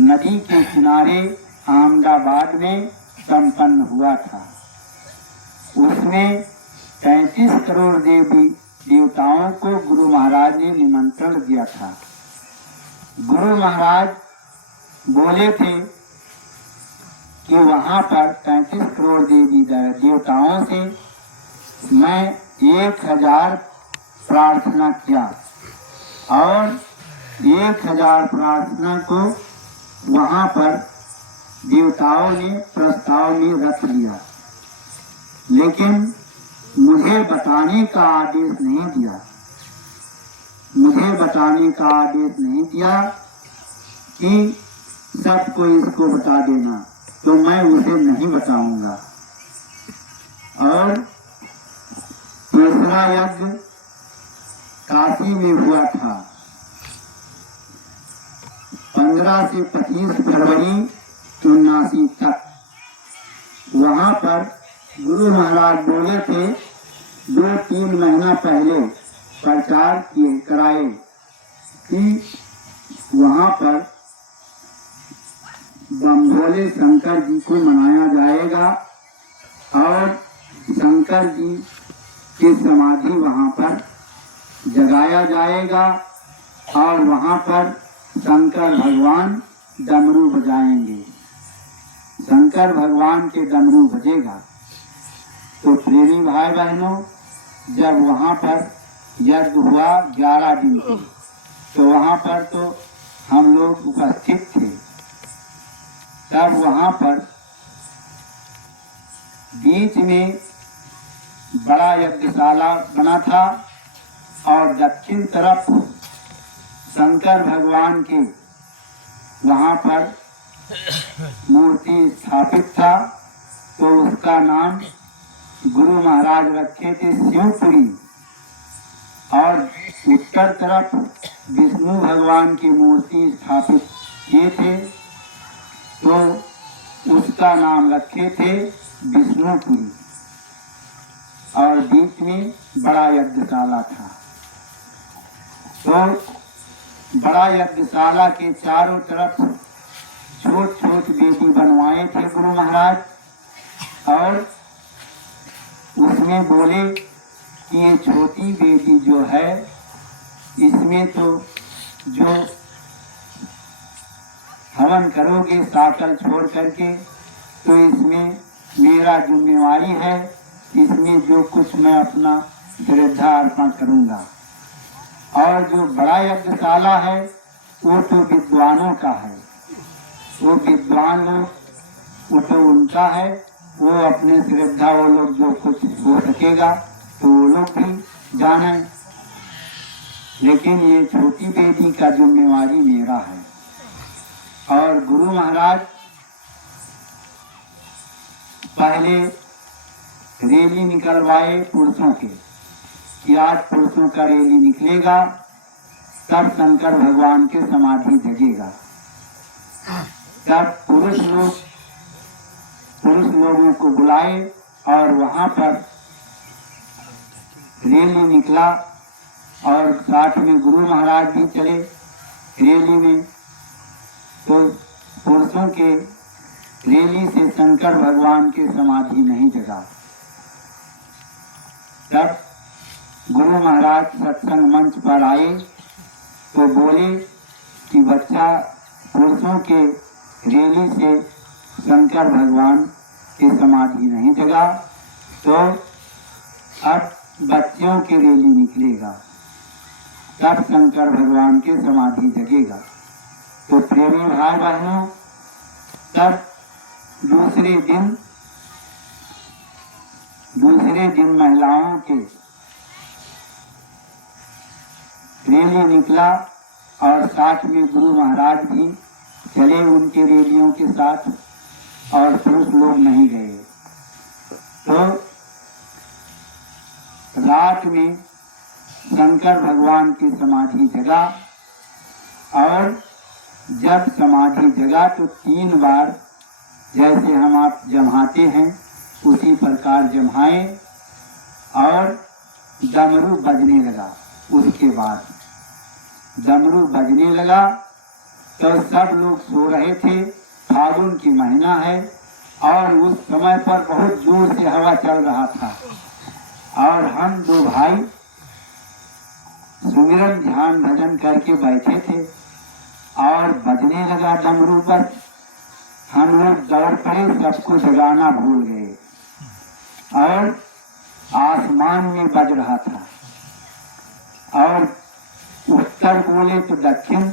नदी के किनारे अहमदाबाद में संपन्न हुआ था। उसमें 33 करोड़ देवी देवताओं को गुरु महाराज ने निमंत्रण दिया था। गुरु महाराज बोले थे कि वहां पर 33 करोड़ देवी देवताओं से मैं 1000 प्रार्थना किया और 1000 प्रार्थना को वहां पर देवताओं ने प्रस्ताव में रख लिया, लेकिन मुझे बताने का आदेश नहीं दिया। कि सबको इसको बता देना, तो मैं उसे नहीं बताऊंगा। और तीसरा यज्ञ काशी में हुआ था 15 से 25 फरवरी 1979 तक। वहां पर गुरु महाराज बोले थे 2-3 महीना पहले प्रचार कराए कि वहां पर बम्भोले शंकर जी को मनाया जाएगा और शंकर जी की समाधि वहां पर जगाया जाएगा और वहां पर शंकर भगवान डमरू बजाएंगे। शंकर भगवान के डमरू बजेगा। तो प्रेमी भाई बहनों, जब वहां पर यज्ञ हुआ 11 दिन की, तो वहां पर तो हम लोग उपस्थित थे। तब वहां पर बीच में बड़ा यज्ञशाला बना था और दक्षिण तरफ शंकर भगवान के वहां पर मूर्ति स्थापित था। तो उसका नाम गुरु महाराज रखे थे शिवपुरी। और उत्तर तरफ विष्णु भगवान की मूर्ति स्थापित किए थे, तो उसका नाम रखे थे विष्णुपुरी। और बीच में बड़ा यज्ञशाला था। तो बड़ा यज्ञशाला के चारों तरफ छोट वेदी बनवाए थे गुरु महाराज। और उसमें बोले कि ये छोटी वेदी जो है, इसमें तो जो हवन करोगे साकल छोड़ करके, तो इसमें मेरा जिम्मेवारी है, इसमें जो कुछ मैं अपना श्रद्धा अर्पण करूंगा। और जो बड़ा यज्ञशाला है वो तो विद्वानों का है, वो विद्वान लोग, वो तो उनका है, वो अपने श्रद्धा वो लोग जो कुछ हो सकेगा तो वो लोग भी जाने। लेकिन ये छोटी बेटी का जिम्मेवारी मेरा है। और गुरु महाराज पहले रैली निकलवाए पुरुषों के कि आज पुरुषों का रैली निकलेगा, तब शंकर भगवान के समाधि जगेगा। तब पुरुष लोगों को बुलाए और वहाँ पर रैली निकला और साथ में गुरु महाराज भी चले रैली में। तो पुरुषों के रैली से शंकर भगवान के समाधि नहीं जगा। तब गुरु महाराज सत्संग मंच पर आए तो बोले कि बच्चा पुरुषों के रैली से शंकर भगवान की समाधि नहीं जगा, तो अब बच्चों की रैली निकलेगा, तब शंकर भगवान की समाधि जगेगा। तो प्रेमी भाई बहनों, तब दूसरे दिन महिलाओं के रैली निकला और साथ में गुरु महाराज भी चले उनके रैलियों के साथ, और पुरुष लोग नहीं गए। तो रात में शंकर भगवान की समाधि जगा, और जब समाधि जगा तो 3 बार जैसे हम आप जमाते हैं उसी प्रकार जमाए और डमरू बजने लगा। उसके बाद डमरू बजने लगा तो सब लोग सो रहे थे। फागुन की महीना है और उस समय पर बहुत जोर से हवा चल रहा था, और हम 2 भाई सुमिरन ध्यान भजन करके बैठे थे और बजने लगा डमरू पर। हम लोग दौड़ पड़े, सबको जगाना भूल गए, और आसमान में बज रहा था, और उत्तर बोले तो दक्षिण,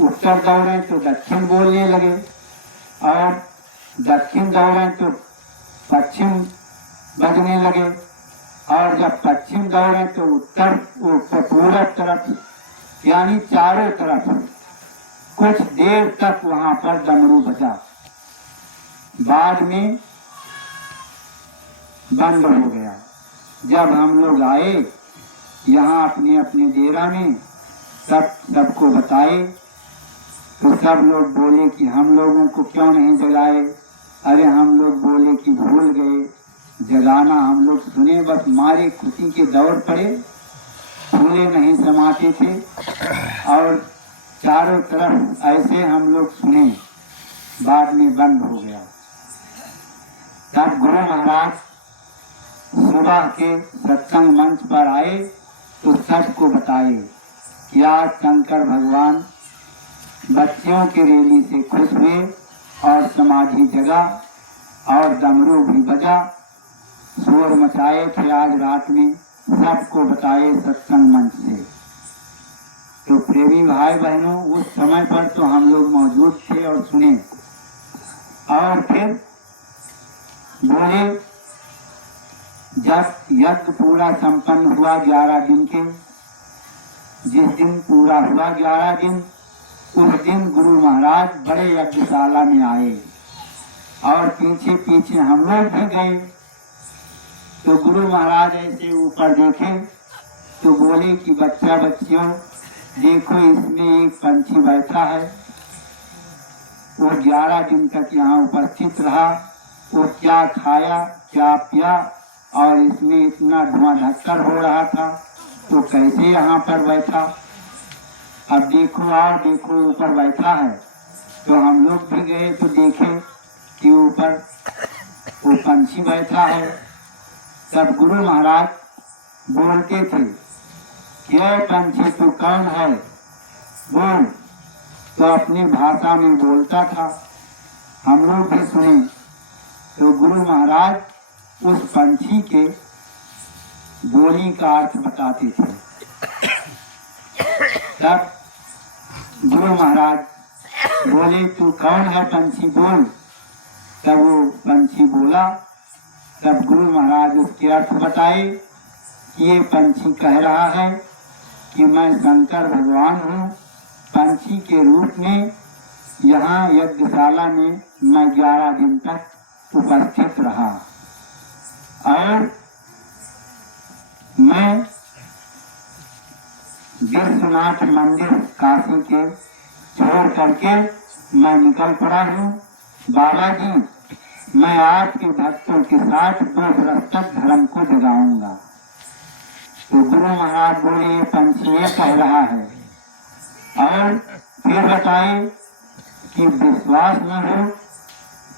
उत्तर दौड़े तो दक्षिण बोलने लगे, और दक्षिण दौड़े तो पश्चिम बजने लगे, और जब पश्चिम दौड़े तो उत्तर पूरब तरफ, यानी चारों तरफ कुछ देर तक वहां पर डमरू बजा। बाद में बंद हो गया। जब हम लोग आए यहाँ अपने अपने डेरा में, सबको बताए, तो सब लोग बोले कि हम लोगों को क्यों नहीं जगाए। अरे हम लोग बोले कि भूल गए जगाना, हम लोग सुने बस मारे खुशी के दौड़ पड़े, फूले नहीं समाते थे, और चारों तरफ ऐसे हम लोग सुने, बाद में बंद हो गया। तब गुरु महाराज सुबह के सत्संग मंच पर आए तो सबको बताए कि आज शंकर भगवान बच्चियों की रैली से खुश हुए और समाधि जगा और डमरू भी बजा, शोर मचाए थे आज रात में, सबको बताए सत्संग मंच से। तो प्रेमी भाई बहनों, उस समय पर तो हम लोग मौजूद थे और सुने। और फिर बोले जब यज्ञ पूरा संपन्न हुआ 11 दिन के, जिस दिन पूरा हुआ 11 दिन, उस दिन गुरु महाराज बड़े यज्ञशाला में आए और पीछे पीछे हम लोग भी गए। तो गुरु महाराज ऐसे ऊपर देखे तो बोले कि बच्चा बच्चियों देखो, इसमें एक पंछी बैठा है, वो 11 दिन तक यहाँ उपस्थित रहा, वो क्या खाया क्या पिया, और इसमें इतना धुआं धक्कर हो रहा था तो कैसे यहाँ पर बैठा। अब देखो और देखो ऊपर बैठा है। तो हम लोग भी गए तो देखे कि ऊपर वो पंछी बैठा है। तब गुरु महाराज बोलते थे कि पंछी तू कौन है, बोल। तो अपनी भाषा में बोलता था, हम लोग भी सुने। तो गुरु महाराज उस पंछी के बोली का अर्थ बताते थे। तब गुरु महाराज बोले तू कौन है पंछी, बोल। तब वो पंछी बोला। तब गुरु महाराज उसके अर्थ बताए कि ये पंछी कह रहा है कि मैं शंकर भगवान हूँ, पंछी के रूप में यहाँ यज्ञशाला में मैं 11 दिन तक उपस्थित रहा, और मैं विश्वनाथ मंदिर काशी के छोड़ करके मैं निकल पड़ा हूँ। बाबा जी मैं आपके भक्तों के साथ 2 बरस तक धर्म को जगाऊंगा। तो गुरु महाराज बोले, पंछी ये कह रहा है। और फिर बताए कि विश्वास न हो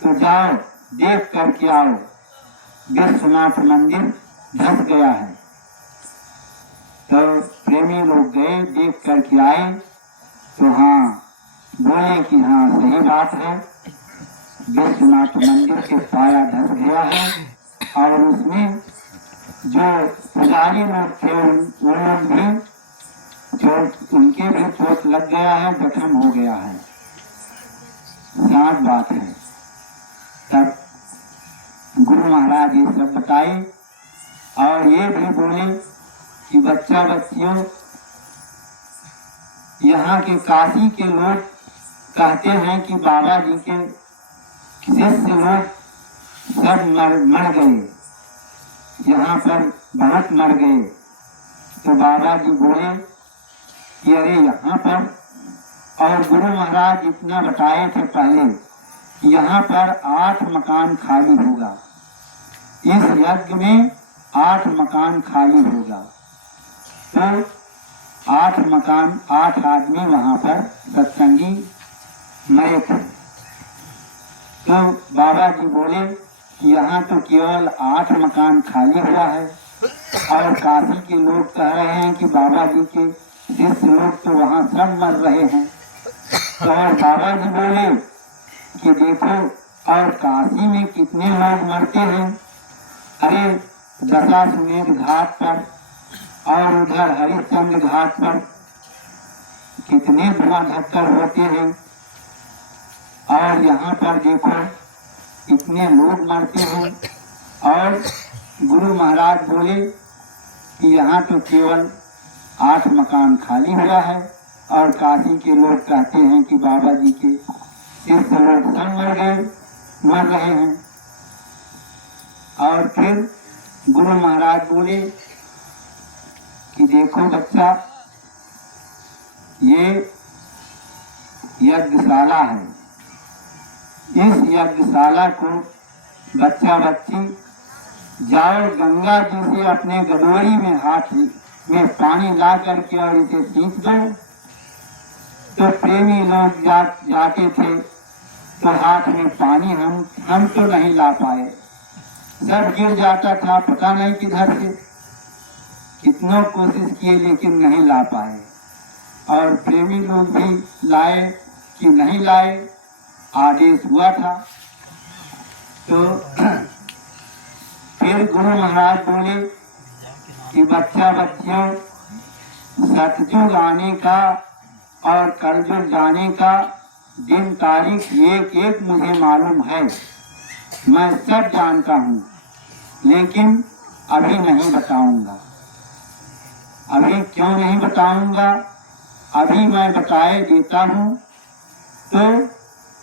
तो जाओ देख करके आओ, विश्वनाथ मंदिर धस गया है। तो प्रेमी लोग गए, देख करके आए तो हाँ, बोले कि हाँ सही बात है, विश्वनाथ मंदिर के पाया धस गया है और उसमें जो पुजारी लोग थे वो लोग भी चोट, उनके भी चोट लग गया है, जख्म हो गया है। साफ बात है। तब गुरु महाराज ये सब बताए और ये भी बोले कि बच्चा बच्चियों, यहाँ के काशी के लोग कहते हैं कि बाबा जी के शिष्य लोग सब मर गए, यहाँ पर बहुत मर गए। तो बाबा जी बोले कि अरे यहाँ पर, और गुरु महाराज इतना बताए थे पहले कि यहाँ पर 8 मकान खाली होगा, इस यज्ञ में 8 मकान खाली होगा। तो 8 मकान, 8 आदमी वहाँ पर सत्संगी मरे थे। तो बाबा जी बोले कि यहाँ तो केवल 8 मकान खाली हुआ है और काशी के लोग कह रहे हैं कि बाबा जी के शिष्य लोग तो वहाँ सब मर रहे हैं। तो और बाबा जी बोले कि देखो, और काशी में कितने लोग मरते हैं। अरे दशाश्वमेध घाट पर और उधर हरिश्चंद्र घाट पर कितने धुआं धक्कर होते हैं, और यहाँ पर देखो इतने लोग मरते हैं। और गुरु महाराज बोले कि यहाँ तो केवल 8 मकान खाली हुआ है और काशी के लोग कहते हैं कि बाबा जी के शिष्य लोग सब मर रहे हैं। और फिर गुरु महाराज बोले कि देखो बच्चा, ये यज्ञशाला है, इस यज्ञशाला को बच्चा बच्ची जाओ गंगा जी से अपने गडोरी में हाथ में पानी ला करके और इसे सींच दो। तो प्रेमी लोग जाते थे तो हाथ में पानी हम तो नहीं ला पाए, सब गिर जाता था, पता नहीं किधर से, कितनों कोशिश किए लेकिन नहीं ला पाए। और प्रेमी लोग भी लाए कि नहीं लाए, आदेश हुआ था। तो फिर गुरु महाराज बोले कि बच्चा बच्चियों, सतयुग आने का और कलयुग जाने का दिन तारीख एक एक मुझे मालूम है, मैं सब जानता हूँ, लेकिन अभी नहीं बताऊंगा। अभी क्यों नहीं बताऊंगा? अभी मैं बताए देता हूँ तो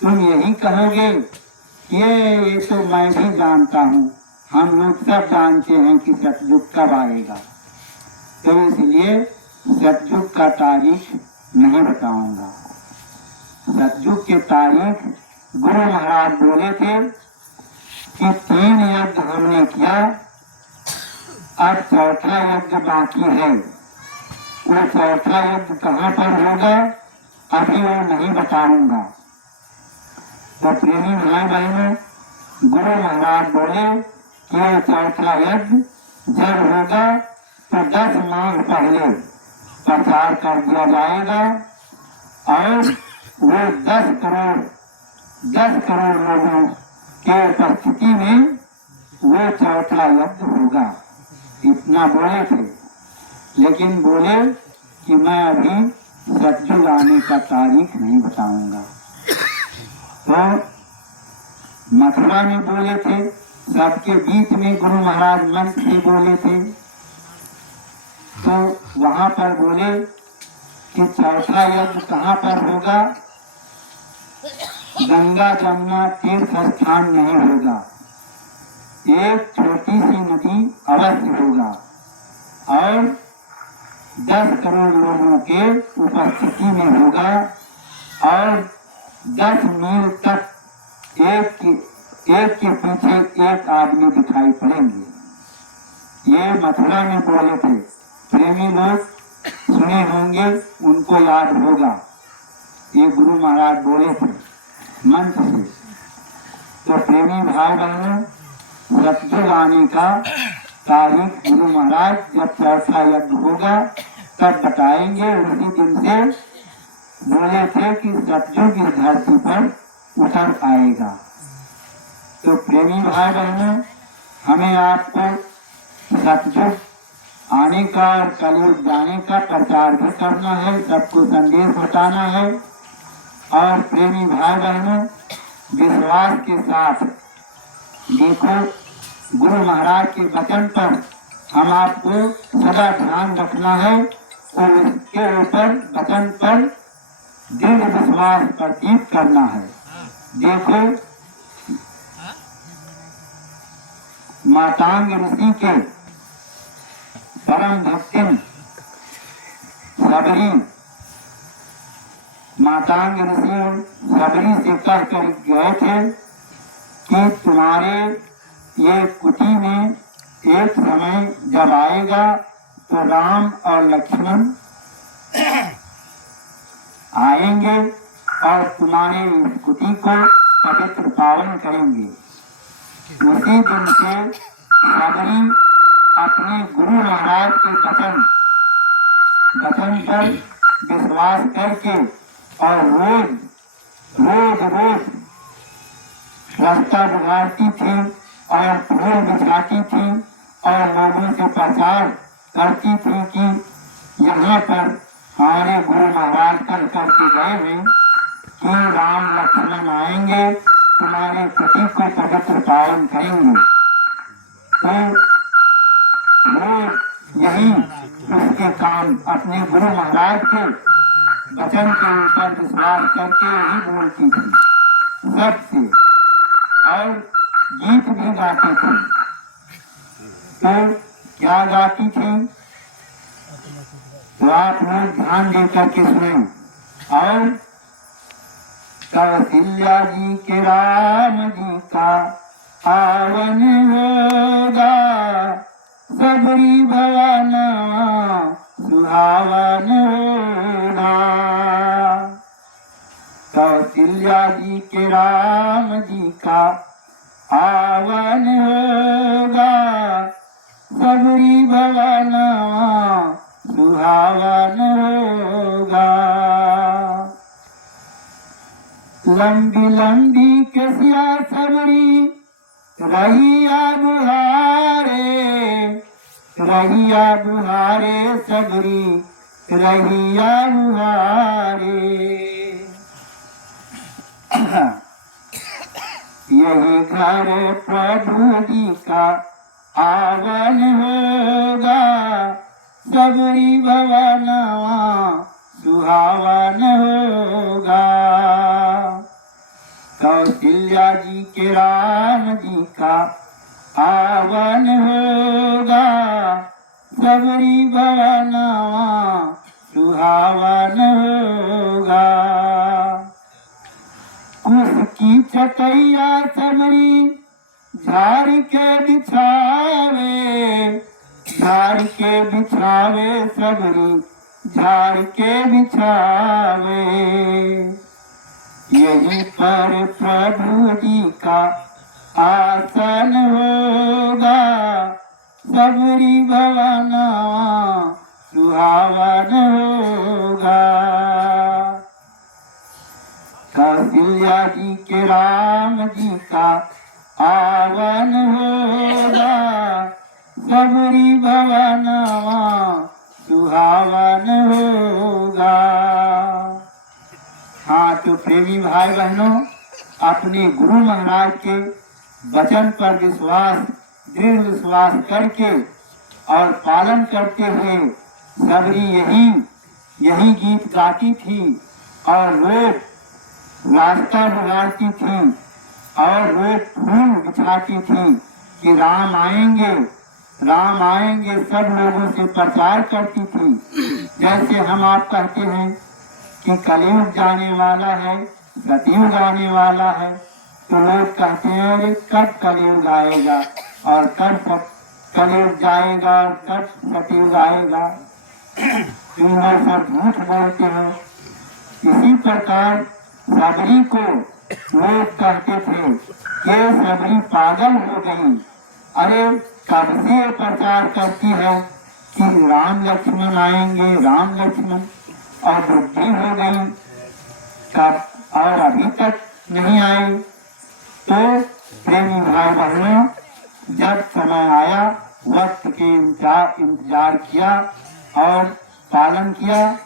तुम यही कहोगे कि ये तो मैं भी जानता हूँ, हम लोग सब जानते हैं कि सतयुग कब आएगा। तो इसलिए सतयुग का तारीख नहीं बताऊंगा। सतयुग की तारीख गुरु महाराज बोले थे कि 3 यज्ञ हमने किया, अब 4था यज्ञ बाकी है। वो 4था यज्ञ कहाँ पर होगा अभी वो नहीं बताऊंगा। तो प्रेमी भाई बहनों, गुरु महाराज बोले कि ये 4था यज्ञ जब होगा तो 10 माह पहले प्रचार कर दिया जाएगा और वो 10 करोड़ लोगों के उपस्थिति में वो 4था यज्ञ होगा। इतना बोले थे, लेकिन बोले कि मैं अभी सतयुग आने का तारीख नहीं बताऊंगा। तो मथुरा में बोले थे, सबके बीच में गुरु महाराज मंच से बोले थे। तो वहां पर बोले कि 4था यज्ञ कहाँ पर होगा? गंगा जमुना तीर्थ स्थान नहीं होगा, एक छोटी सी नदी अवश्य होगा और 10 करोड़ लोगों के उपस्थिति में होगा और 10 मील तक एक के पीछे एक आदमी दिखाई पड़ेंगे। ये मथुरा में बोले थे, प्रेमी लोग सुने होंगे, उनको याद होगा। ये गुरु महाराज बोले थे मंच से। तो प्रेमी भाई बहनों, सतयुग आने का तारीख गुरु महाराज जब चौथा यज्ञ होगा तब बताएंगे। उसी दिन से बोले थे कि सतयुग इस धरती पर उतर आएगा। तो प्रेमी भाई बहनों, हमें आपको सतयुग आने का और कलयुग जाने का प्रचार भी करना है, सबको संदेश बताना है। और प्रेमी भाई बहनों, विश्वास के साथ देखो, गुरु महाराज के वचन पर हम आपको सदा ध्यान रखना है और उसके ऊपर वचन पर दृढ़ विश्वास प्रतीत करना है। देखो, मातांग ऋषि के परम भक्तिन सबरी, मातांग ऋषि सबरी से कह कर गए थे कि तुम्हारे ये कुटी में एक समय जब आएगा तो राम और लक्ष्मण आएंगे और तुम्हारे इस कुटी को पवित्र पावन करेंगे। उसी दिन से सबरी अपने गुरु महाराज के वचन पर विश्वास करके और रोज रास्ता बिगाड़ती थी और फूल बिछाती थी और लोगों से प्रचार करती थी कि यहाँ पर हमारे गुरु महाराज कल करके गए हैं कि राम लक्ष्मण आएंगे, तुम्हारे पति को पवित्र पावन करेंगे। तो वो यही उसके काम अपने गुरु महाराज के वचन के ऊपर विश्वास करके ही बोलती थी सबसे, और गीत भी गाती थी। तो क्या गाती थी तो आप लोग ध्यान देकर के सुने। और कौशल्या जी के राम जी का आवन होगा, सबरी भवाना सुहावन होगा। कौशल्या जी के राम जी का आवन होगा, सबरी भवाना सुहावन होगा। लंबी लंबी कसिया सबरी रहिया बुहारे सबरी रहिया बुहारे। यही घर प्रभु जी का आवन होगा, सबरी भवनवा सुहावन होगा। कौशल्या जी के राम जी का आवन होगा, सबरी भवनवा सुहावन होगा। कुश की चटैया सबरी झाड़ के बिछावे सबरी झाड़ के बिछावे। यहीं पर प्रभु जी का आसन होगा, सबरी भवनवा सुहावन होगा। कौशल्या जी के राम जी का आवन होगा, सबरी भवनवा सुहावन होगा। हाँ, तो प्रेमी भाई बहनों, अपने गुरु महाराज के वचन पर दृढ़ विश्वास करके और पालन करते हुए सबरी यही गीत गाती थी और रोज रास्ता बिगाड़ती थी और रोज फूल बिछाती थी कि राम आएंगे, सब लोगों से प्रचार करती थी। जैसे हम आप कहते हैं कि कलयुग जाने वाला है, सतयुग आने वाला है, तो लोग कहते हैं अरे कब कलयुग आएगा और कब कलयुग जाएगा और कब सतयुग आएगा, तुम लोग सब झूठ बोलते हो। इसी प्रकार सबरी को लोग कहते थे कि सबरी पागल हो गई, अरे कब से प्रचार करती है कि राम लक्ष्मण आएंगे, राम लक्ष्मण, और बुद्धि हो गई कब और अभी तक नहीं आई। तो प्रेमी भाई बहनों, जब समय आया, वक्त के इंतजार किया और पालन किया,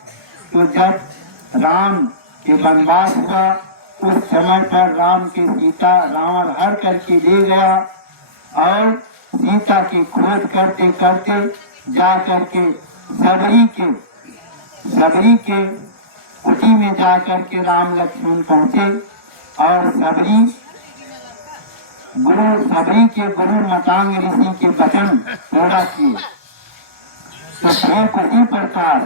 तो जब राम के वनवास हुआ उस समय पर राम की सीता रावण हर करके ले गया और सीता की खोज करते करते जा करके सबरी के कुटी में जा करके राम लक्ष्मण पहुंचे और सबरी के गुरु मतांग ऋषि के वचन पूरा किए। तो ठीक उसी प्रकार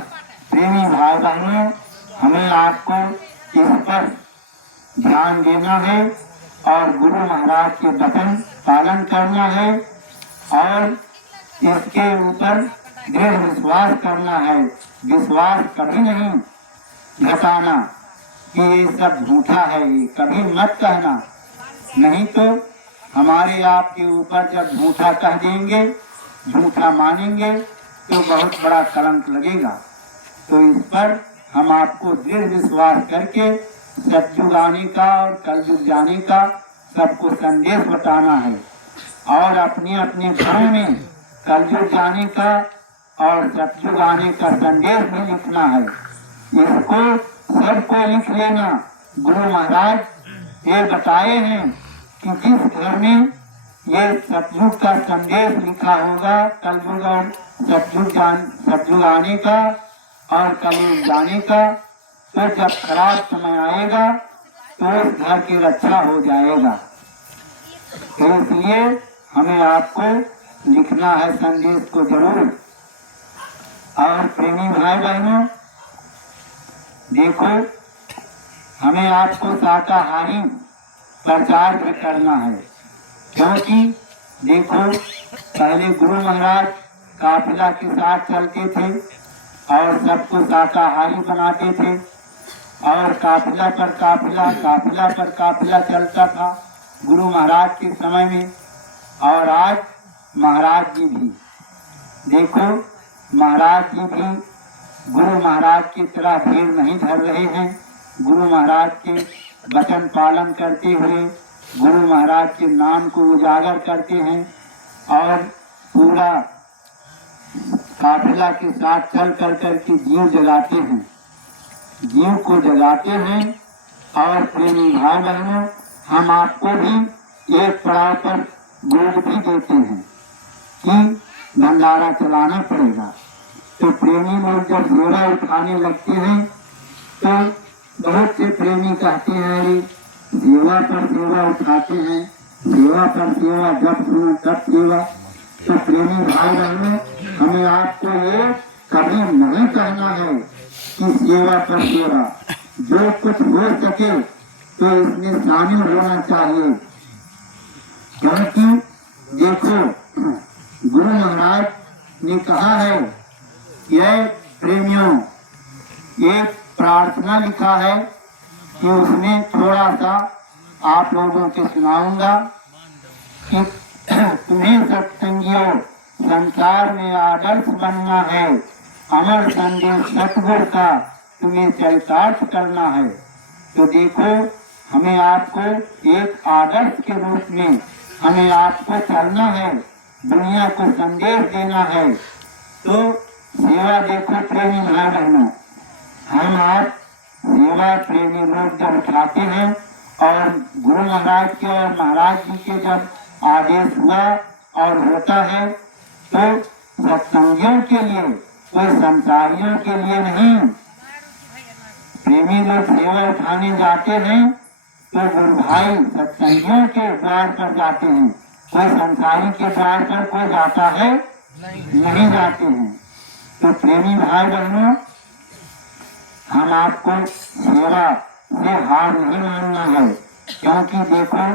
प्रेमी भाई बहनों, हमें आपको इस पर ध्यान देना है और गुरु महाराज के वचन पालन करना है और इसके ऊपर दृढ़ विश्वास करना है। विश्वास कभी नहीं घटाना कि ये सब झूठा है, ये कभी मत कहना, नहीं तो हमारे आपके ऊपर जब झूठा कह देंगे, झूठा मानेंगे तो बहुत बड़ा कलंक लगेगा। तो इस पर हम आपको दृढ़ विश्वास करके सतयुग आने का और कलयुग जाने का सबको संदेश बताना है और अपने अपने घरों में कलयुग जाने का और सतयुग आने का संदेश भी लिखना है। इसको सबको लिख लेना। गुरु महाराज ये बताए हैं कि जिस घर में ये सतयुग का संदेश लिखा होगा, कलयुग और सतयुग आने का और कलयुग जाने का, तो जब खराब समय आएगा तो उस घर की रक्षा हो जाएगा। तो इसलिए हमें आपको लिखना है संदेश को जरूर। और प्रेमी भाई बहनों, देखो हमें आपको शाकाहारी प्रचार भी करना है, क्योंकि देखो पहले गुरु महाराज काफिला के साथ चलते थे और सबको शाकाहारी बनाते थे और काफिला पर काफिला चलता था गुरु महाराज के समय में। और आज महाराज जी भी देखो, महाराज जी भी गुरु महाराज की तरह भीड़ नहीं धर रहे हैं। गुरु महाराज के वचन पालन करते हुए गुरु महाराज के नाम को उजागर करते हैं और पूरा काफिला के साथ चल कर के जीव जगाते हैं, जीव को जगाते हैं। और प्रेमी भाई बहनों, हम आपको भी एक पड़ाव पर गोद भी देते हैं कि भंडारा चलाना पड़ेगा। तो प्रेमी लोग जब घोड़ा उठाने लगते हैं तो बहुत से प्रेमी कहते हैं अरे सेवा पर सेवा उठाते हैं, सेवा पर सेवा, जब सुनो तब सेवा। तो प्रेमी भाई बहनों, हमें आपको ये कभी नहीं कहना है कि सेवा पर सेवा, जो कुछ हो सके तो इसमें शामिल होना चाहिए। क्योंकि देखो गुरु महाराज ने कहा है, यह प्रेमियों एक प्रार्थना लिखा है कि उसमें थोड़ा सा आप लोगों के सुनाऊंगा कि तुम्हें सत्संगियों संसार में आदर्श बनना है, अमर संदेश सतगुरु का तुम्हें चरितार्थ करना है। तो देखो हमें आपको एक आदर्श के रूप में हमें आपको चलना है, दुनिया को संदेश देना है। तो सेवा देखो प्रेमी भाई बहनों, हम आप सेवा प्रेमी लोग जब उठाते हैं और गुरु महाराज के और महाराज जी के जब आदेश हुआ और होता है तो सत्संगियों के लिए, कोई संसारियों के लिए नहीं। प्रेमी लोग सेवा उठाने जाते हैं तो गुरु भाई सत्संगियों के द्वार पर जाते हैं, कोई संसारी के द्वार पर कोई जाता है नहीं जाते हैं। तो प्रेमी भाई बहनों, हम आपको सेवा से हार नहीं मानना है, क्योंकि देखो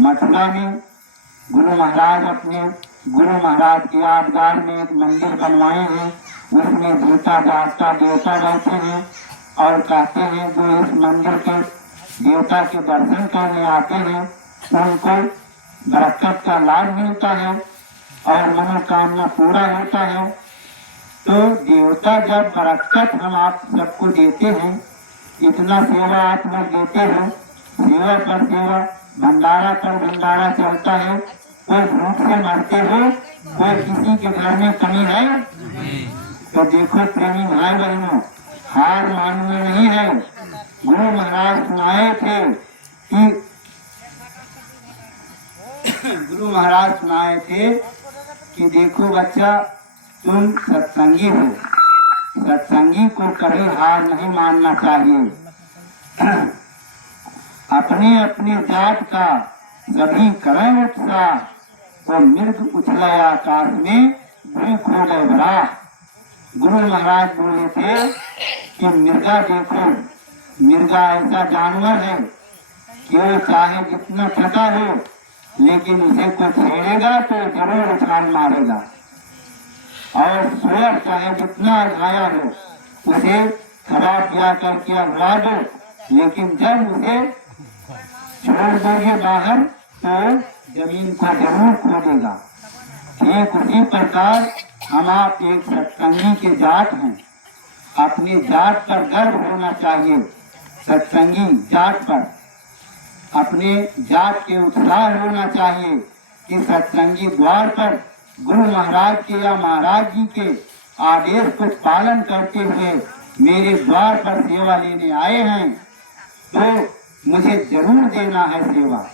मथुरा में गुरु महाराज अपने गुरु महाराज के यादगार में एक मंदिर बनवाए हैं। उसमें देवता जागता देवता रहते हैं और कहते हैं जो इस मंदिर के देवता के दर्शन करने आते हैं उनको बरकत का लाभ मिलता है और मनोकामना पूरा होता है। तो देवता जब बरकत हम आप सबको देते हैं, इतना सेवा आप लोग देते हो, सेवा पर सेवा, भंडारा पर भंडारा चलता है, कोई भूख से मरते हो, कोई किसी के घर में कमी है? तो देखो प्रेमी भाई बहनों, हार मानना नहीं है। गुरु महाराज सुनाए थे कि गुरु महाराज सुनाए थे कि देखो बच्चा, तुम सत्संगी हो, सत्संगी को कभी हार नहीं मानना चाहिए। अपने अपने जात का सभी करें उत्साह, वो मृग उछले आकाश में भी खो गए भरा। गुरु महाराज बोले थे कि मृगा देखो, मृगा ऐसा जानवर है कि वो चाहे जितना थका हो लेकिन उसे कोई छेड़ेगा तो जरूर उछाल मारेगा, और सुअर चाहे जितना घाया हो उसे खराब किया करके उड़ा दो, लेकिन जब उसे छोड़ दोगे बाहर तो जमीन को जरूर खोदेगा। ठीक उसी प्रकार हम आप एक सत्संगी के जात हैं, अपने जात पर गर्व होना चाहिए। सत्संगी जात पर अपने जात के उत्साह होना चाहिए कि सत्संगी द्वार पर गुरु महाराज के या महाराज जी के आदेश को पालन करते हुए मेरे द्वार पर सेवा लेने आए हैं, तो मुझे जरूर देना है सेवा।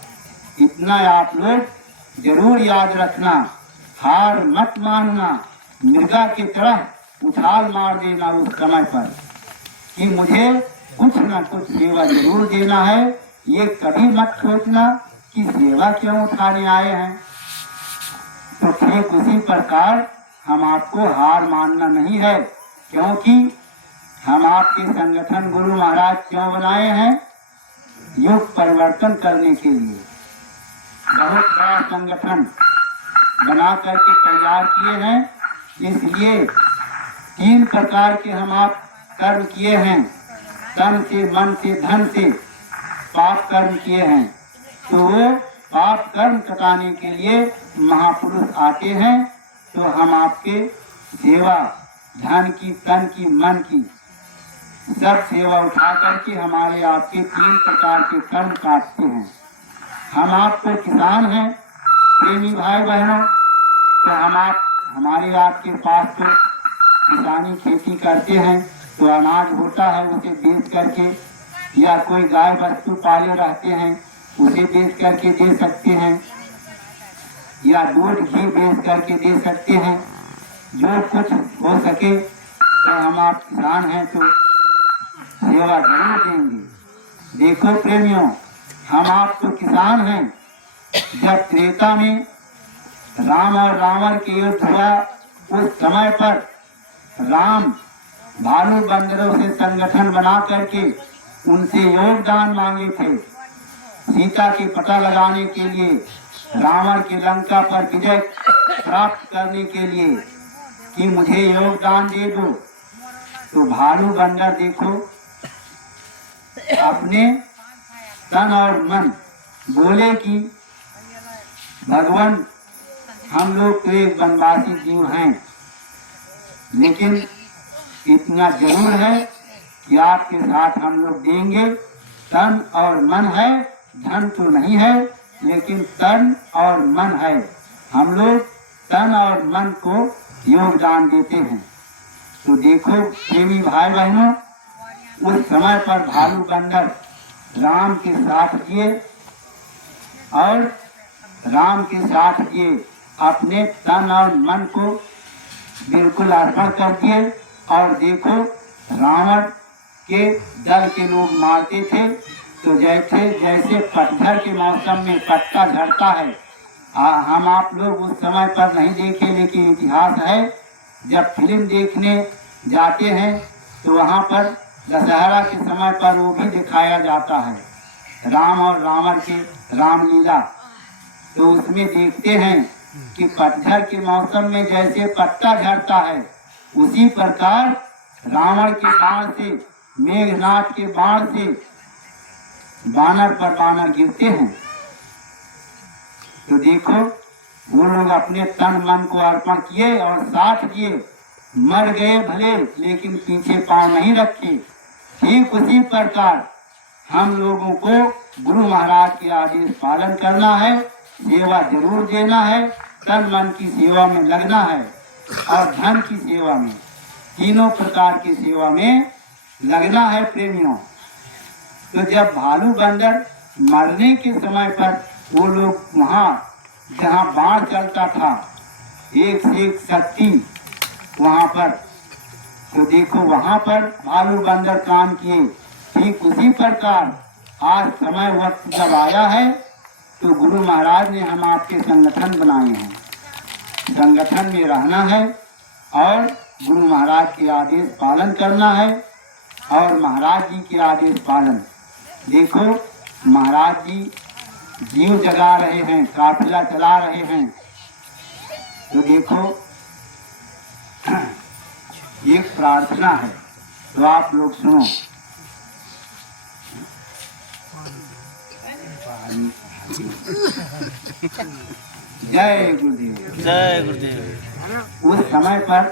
इतना आप लोग जरूर याद रखना, हार मत मानना, मृगा की तरह उछाल मार देना उस समय पर कि मुझे कुछ न कुछ सेवा जरूर देना है। ये कभी मत सोचना कि सेवा क्यों उठाने आए हैं। तो ठीक उसी प्रकार हम आपको हार मानना नहीं है, क्योंकि हम आपके संगठन गुरु महाराज क्यों बनाए हैं? युग परिवर्तन करने के लिए बहुत बड़ा संगठन बना करके तैयार किए हैं। इसलिए 3 प्रकार के हम आप कर्म किए हैं, तन से, मन से, धन से पाप कर्म किए हैं। तो वो पाप कर्म कटाने के लिए महापुरुष आते हैं। तो हम आपके सेवा, धन की, तन की, मन की सब सेवा उठा करके हमारे आपके 3 प्रकार के कर्म काटते हैं। हम आपको किसान हैं प्रेमी भाई बहनों, तो हम आप हमारे आपके पास तो किसानी खेती करते हैं, तो अनाज होता है उसे बेच करके, या कोई गाय वस्तु पाले रहते हैं उसे बेच करके दे सकते हैं, या दूध घी बेच करके दे सकते हैं। जो कुछ हो सके तो हम आप किसान हैं तो सेवा जरूर देंगे। देखो प्रेमियों, हम आप तो किसान हैं। जब त्रेता में राम और रावण के युद्ध हुआ, उस समय पर राम भालू बंदरों से संगठन बना करके उनसे योगदान मांगे थे सीता के पता लगाने के लिए, रावण की लंका पर विजय प्राप्त करने के लिए कि मुझे योगदान दे दो। तो भालू बंदर देखो अपने तन और मन बोले कि भगवान हम लोग तो एक वनवासी जीव हैं, लेकिन इतना जरूर है कि आपके साथ हम लोग देंगे। तन और मन है, धन तो नहीं है, लेकिन तन और मन है। हम लोग तन और मन को योगदान देते हैं। तो देखो प्रेमी भाई बहनों, उस समय पर भालू बंदर राम के साथ किए और राम के साथ किए अपने तन और मन को बिल्कुल अर्पण कर दिए। और देखो रावण के दल के लोग मारते थे तो जैसे पतझड़ के मौसम में पत्ता झड़ता है, हम आप लोग उस समय पर नहीं देखे, लेकिन इतिहास है जब फिल्म देखने जाते हैं तो वहाँ पर दशहरा के समय पर वो भी दिखाया जाता है राम और रावण के रामलीला। तो उसमें देखते हैं कि पतझड़ के मौसम में जैसे पत्ता झड़ता है, उसी प्रकार रावण के बाण से, मेघनाथ के बाण से बानर पर बानर गिरते हैं। तो देखो, वो लोग अपने तन मन को अर्पण किए और साथ दिए, मर गए भले लेकिन पीछे पांव नहीं रखे। ठीक उसी प्रकार हम लोगों को गुरु महाराज के आदेश पालन करना है, सेवा जरूर देना है, तन मन की सेवा में लगना है और धन की सेवा में, तीनों प्रकार की सेवा में लगना है प्रेमियों। तो जब भालू बंदर मरने के समय पर वो लोग वहाँ जहाँ बाढ़ चलता था, एक से एक शक्ति वहाँ पर, तो देखो वहाँ पर भालू बंदर काम किए। ठीक उसी प्रकार आज समय वक्त जब आया है तो गुरु महाराज ने हम आपके संगठन बनाए हैं, संगठन में रहना है और गुरु महाराज के आदेश पालन करना है और महाराज जी के आदेश पालन। देखो, महाराज जी जीव जगा रहे हैं, काफिला चला रहे हैं। तो देखो, एक प्रार्थना है, तो आप लोग सुनो। जय गुरुदेव, जय गुरुदेव। उस समय पर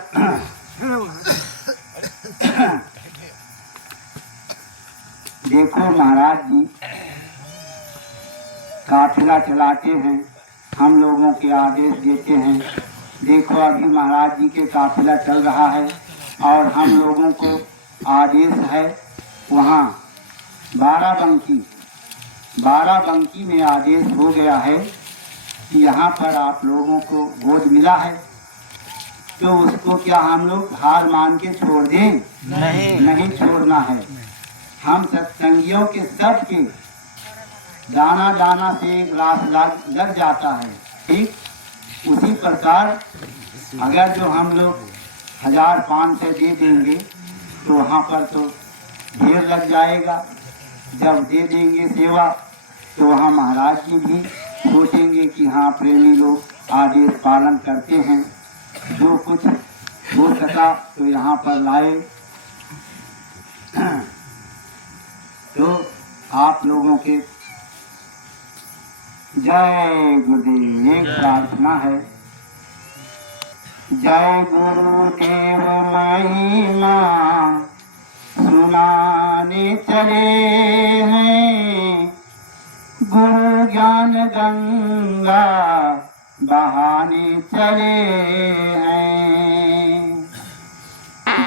देखो महाराज जी काफिला चलाते हैं, हम लोगों के आदेश देते हैं। देखो अभी महाराज जी के काफिला चल रहा है और हम लोगों को आदेश है वहाँ बाराबंकी में आदेश हो गया है कि यहाँ पर आप लोगों को गोद मिला है, तो उसको क्या हम लोग हार मान के छोड़ दें? नहीं छोड़ना है। हम सत्संगियों के सब के दाना दाना से एक रास लग जाता है। ठीक उसी प्रकार अगर जो हम लोग 1500 दे देंगे तो वहाँ पर तो ढेर लग जाएगा। जब दे देंगे सेवा तो वहाँ महाराज जी भी सोचेंगे कि हाँ प्रेमी लोग आदेश पालन करते हैं, जो कुछ हो सका तो यहाँ पर लाए। तो आप लोगों के जय गुरुदेव। एक प्रार्थना है, जय गुरुदेव महिमा सुनाने चले हैं, गुरु ज्ञान गंगा बहाने चले हैं।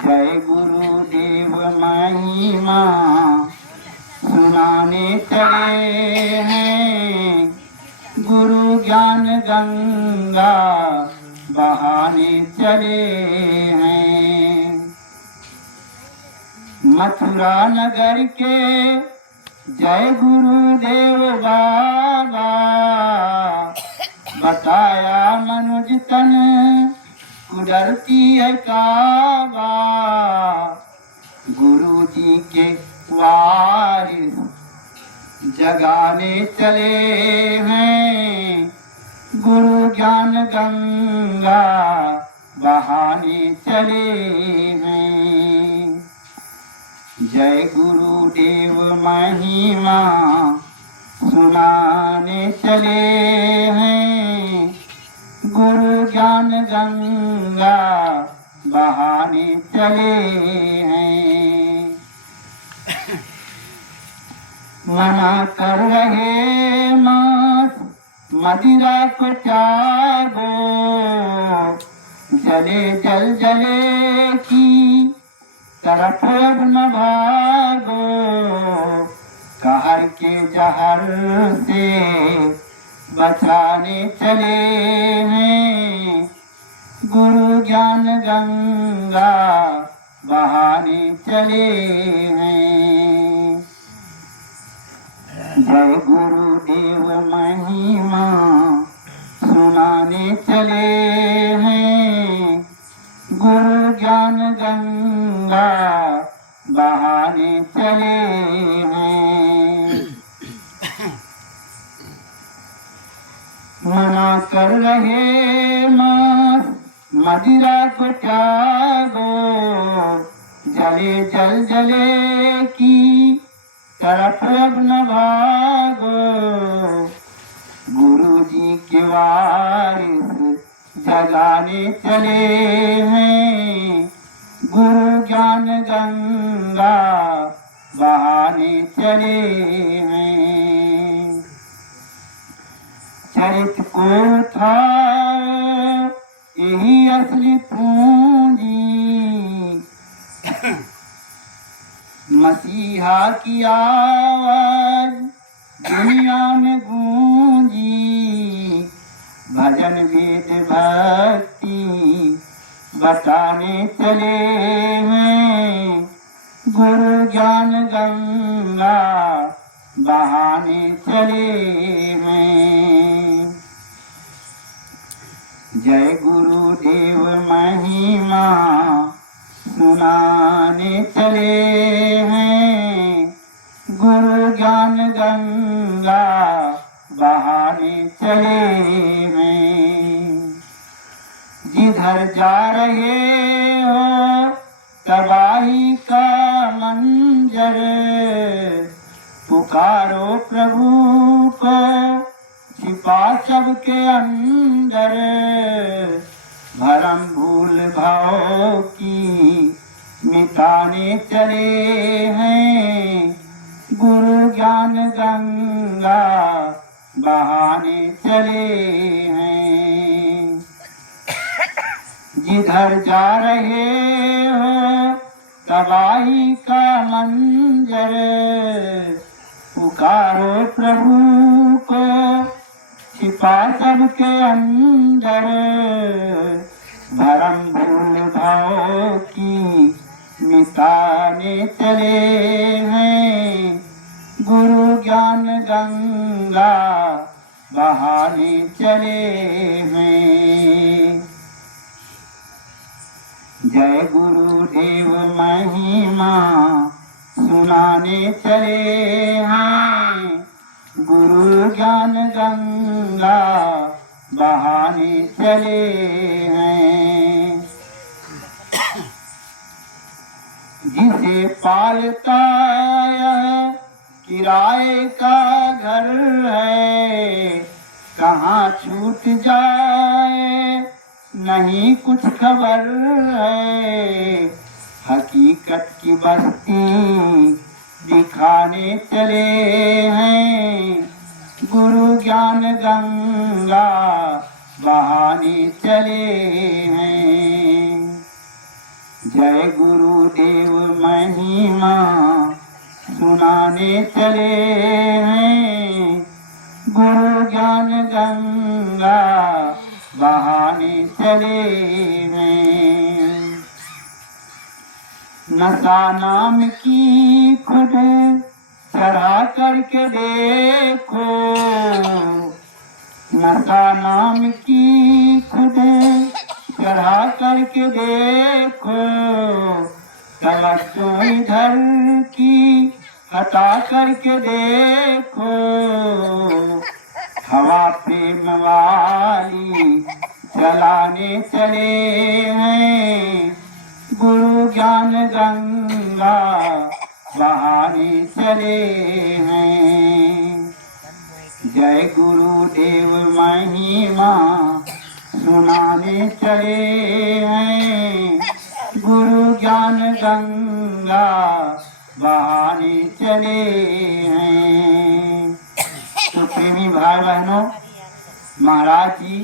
जय गुरुदेव महिमा सुनाने चले हैं, गुरु ज्ञान गंगा बहाने चले हैं। मथुरा नगर के जय गुरुदेव बाबा, बताया मनुज तन कुदरती है काबा। गुरु जी के वारिस जगाने चले हैं, गुरु ज्ञान गंगा बहाने चले हैं। जय गुरुदेव महिमा सुनाने चले हैं, गुरु ज्ञान गंगा बहाने चले हैं। मना कर रहे मास मदिरा को त्यागो, जले जल जले की तरफ अब न भागो। कहर के जहर से बचाने चले हैं, गुरु ज्ञान गंगा बहाने चले हैं। जय गुरुदेव महिमा सुनाने चले हैं, गुरु ज्ञान गंगा बहाने चले हैं। मना कर रहे मांस मदिरा को त्यागो, जले जल जले की तरफ अब न भागो। गुरु जी के वारिस जगाने चले हैं, गुरु ज्ञान गंगा बहाने चले हैं। चरित को था यही असली पूंजी, मसीहा की आवाज दुनिया में गूंजी। भजन वेद भक्ति बताने चले हैं, गुरु ज्ञान गंगा बहाने चले हैं। जय गुरुदेव महिमा सुनाने चले हैं, गुरु ज्ञान गंगा बहाने चले हैं। जिधर जा रहे हो तबाही का मंजर, पुकारो प्रभु को छिपा सबके अंदर। भरम भूल भाव की मिटाने चले हैं, गुरु ज्ञान गंगा बहाने चले हैं। जिधर जा रहे हो तबाही का मंजर, पुकारो प्रभु को छिपा सबके अंदर। भरम भूल भाव की मिटाने चले हैं, गुरु ज्ञान गंगा बहाने चले हैं। जय गुरुदेव महिमा सुनाने चले हैं, गुरु ज्ञान गंगा बहाने चले हैं। जिसे पालता यह किराए का घर है, कहाँ छूट जाए नहीं कुछ खबर है। हकीकत की बस्ती दिखाने चले हैं, गुरु ज्ञान गंगा बहाने चले हैं। जय गुरुदेव महिमा सुनाने चले हैं, गुरु ज्ञान गंगा बहाने चले हैं। नशा नाम की खुद चढ़ा करके देखो, नशा नाम की खुद चढ़ा करके देखो। तवज्जो इधर की हटा करके देखो, हवा प्रेम वाली चलाने चले हैं, गुरु ज्ञान गंगा बहाने चले हैं। जय गुरुदेव महिमा सुनाने चले हैं, गुरु ज्ञान गंगा बहाने चले हैं। तो प्रेमी भाई बहनों, महाराज जी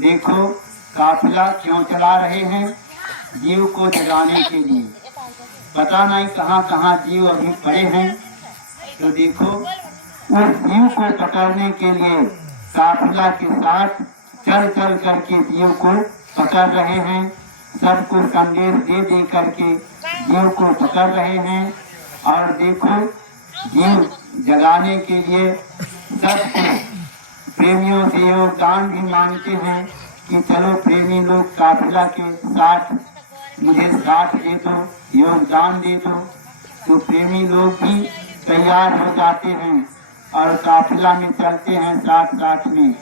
देखो काफिला क्यों चला रहे हैं, जीव को जगाने के लिए। पता नहीं कहाँ कहाँ जीव अभी पड़े हैं, तो देखो उस जीव को पकड़ने के लिए काफिला के साथ चल चल करके जीव को पकड़ रहे हैं। सबको संदेश दे दे करके जीव को पकड़ रहे हैं। और देखो जीव जगाने के लिए सबको प्रेमियों से योगदान भी मांगते हैं कि चलो प्रेमी लोग काफिला के साथ मुझे साथ दे दो, योगदान दे दो। तो प्रेमी लोग भी तैयार हो जाते हैं और काफिला में चलते हैं साथ साथ में।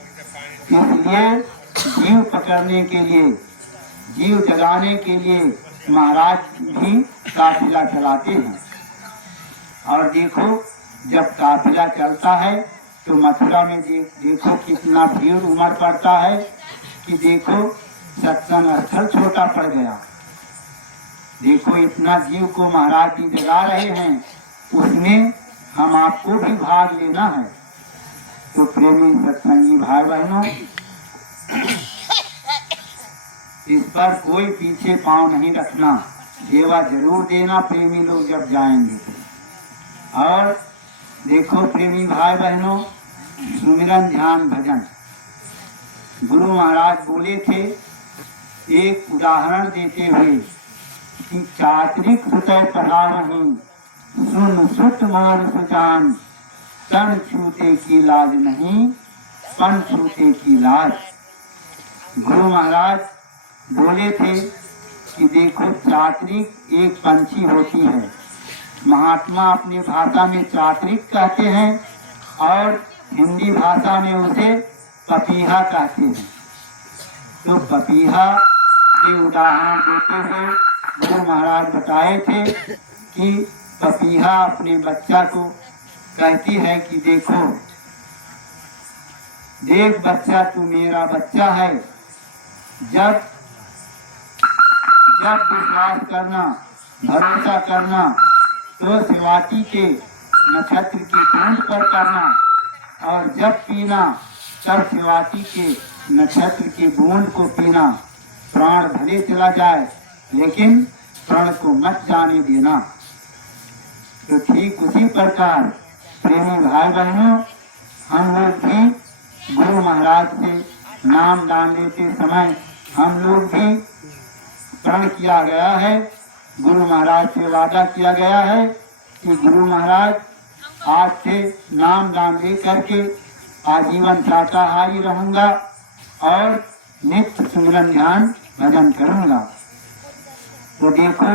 इसलिए जीव पकड़ने के लिए, जीव जगाने के लिए महाराज भी काफिला चलाते हैं। और देखो, जब काफिला चलता है तो मथुरा में देखो कितना भीड़ उमड़ पड़ता है कि देखो सत्संग स्थल छोटा पड़ गया। देखो इतना जीव को महाराज जी जगा रहे हैं, उसमें हम आपको भी भाग लेना है। तो प्रेमी सत्संगी भाई बहनों, इस पर कोई पीछे पांव नहीं रखना, सेवा जरूर देना प्रेमी लोग जब जाएंगे तो। और देखो प्रेमी भाई बहनों, सुमिरन ध्यान भजन गुरु महाराज बोले थे, एक उदाहरण देते हुए कि चातरिक सुतय पढ़ावही, सुन सुत मोर सुजान, तन छूते की लाज नहीं, पन छूते की लाज। गुरु महाराज बोले थे कि देखो चातरिक एक पंछी होती है, महात्मा अपनी भाषा में चातरिक कहते हैं और हिंदी भाषा में उसे पपीहा कहते हैं। तो पपीहा के उदाहरण देते हुए गुरु महाराज बताए थे कि पपीहा अपने बच्चा को कहती है कि देखो, देख बच्चा, तू मेरा बच्चा है, जब विश्वास करना, भरोसा करना तो शिवाटी के नक्षत्र के बूंद पर करना, और जब पीना तब शिवाटी के नक्षत्र के बूंद को पीना। प्राण भले चला जाए लेकिन प्राण को मत जाने देना। तो ठीक उसी प्रकार प्रेमी भाई बहनों, हम लोग भी गुरु महाराज से नाम दान लेते समय हम लोग भी प्रण किया गया है, गुरु महाराज से वादा किया गया है कि गुरु महाराज आज से नाम दान ले करके आजीवन शाकाहारी रहूंगा और नित्य सुमिरन ध्यान भजन करूंगा। तो देखो,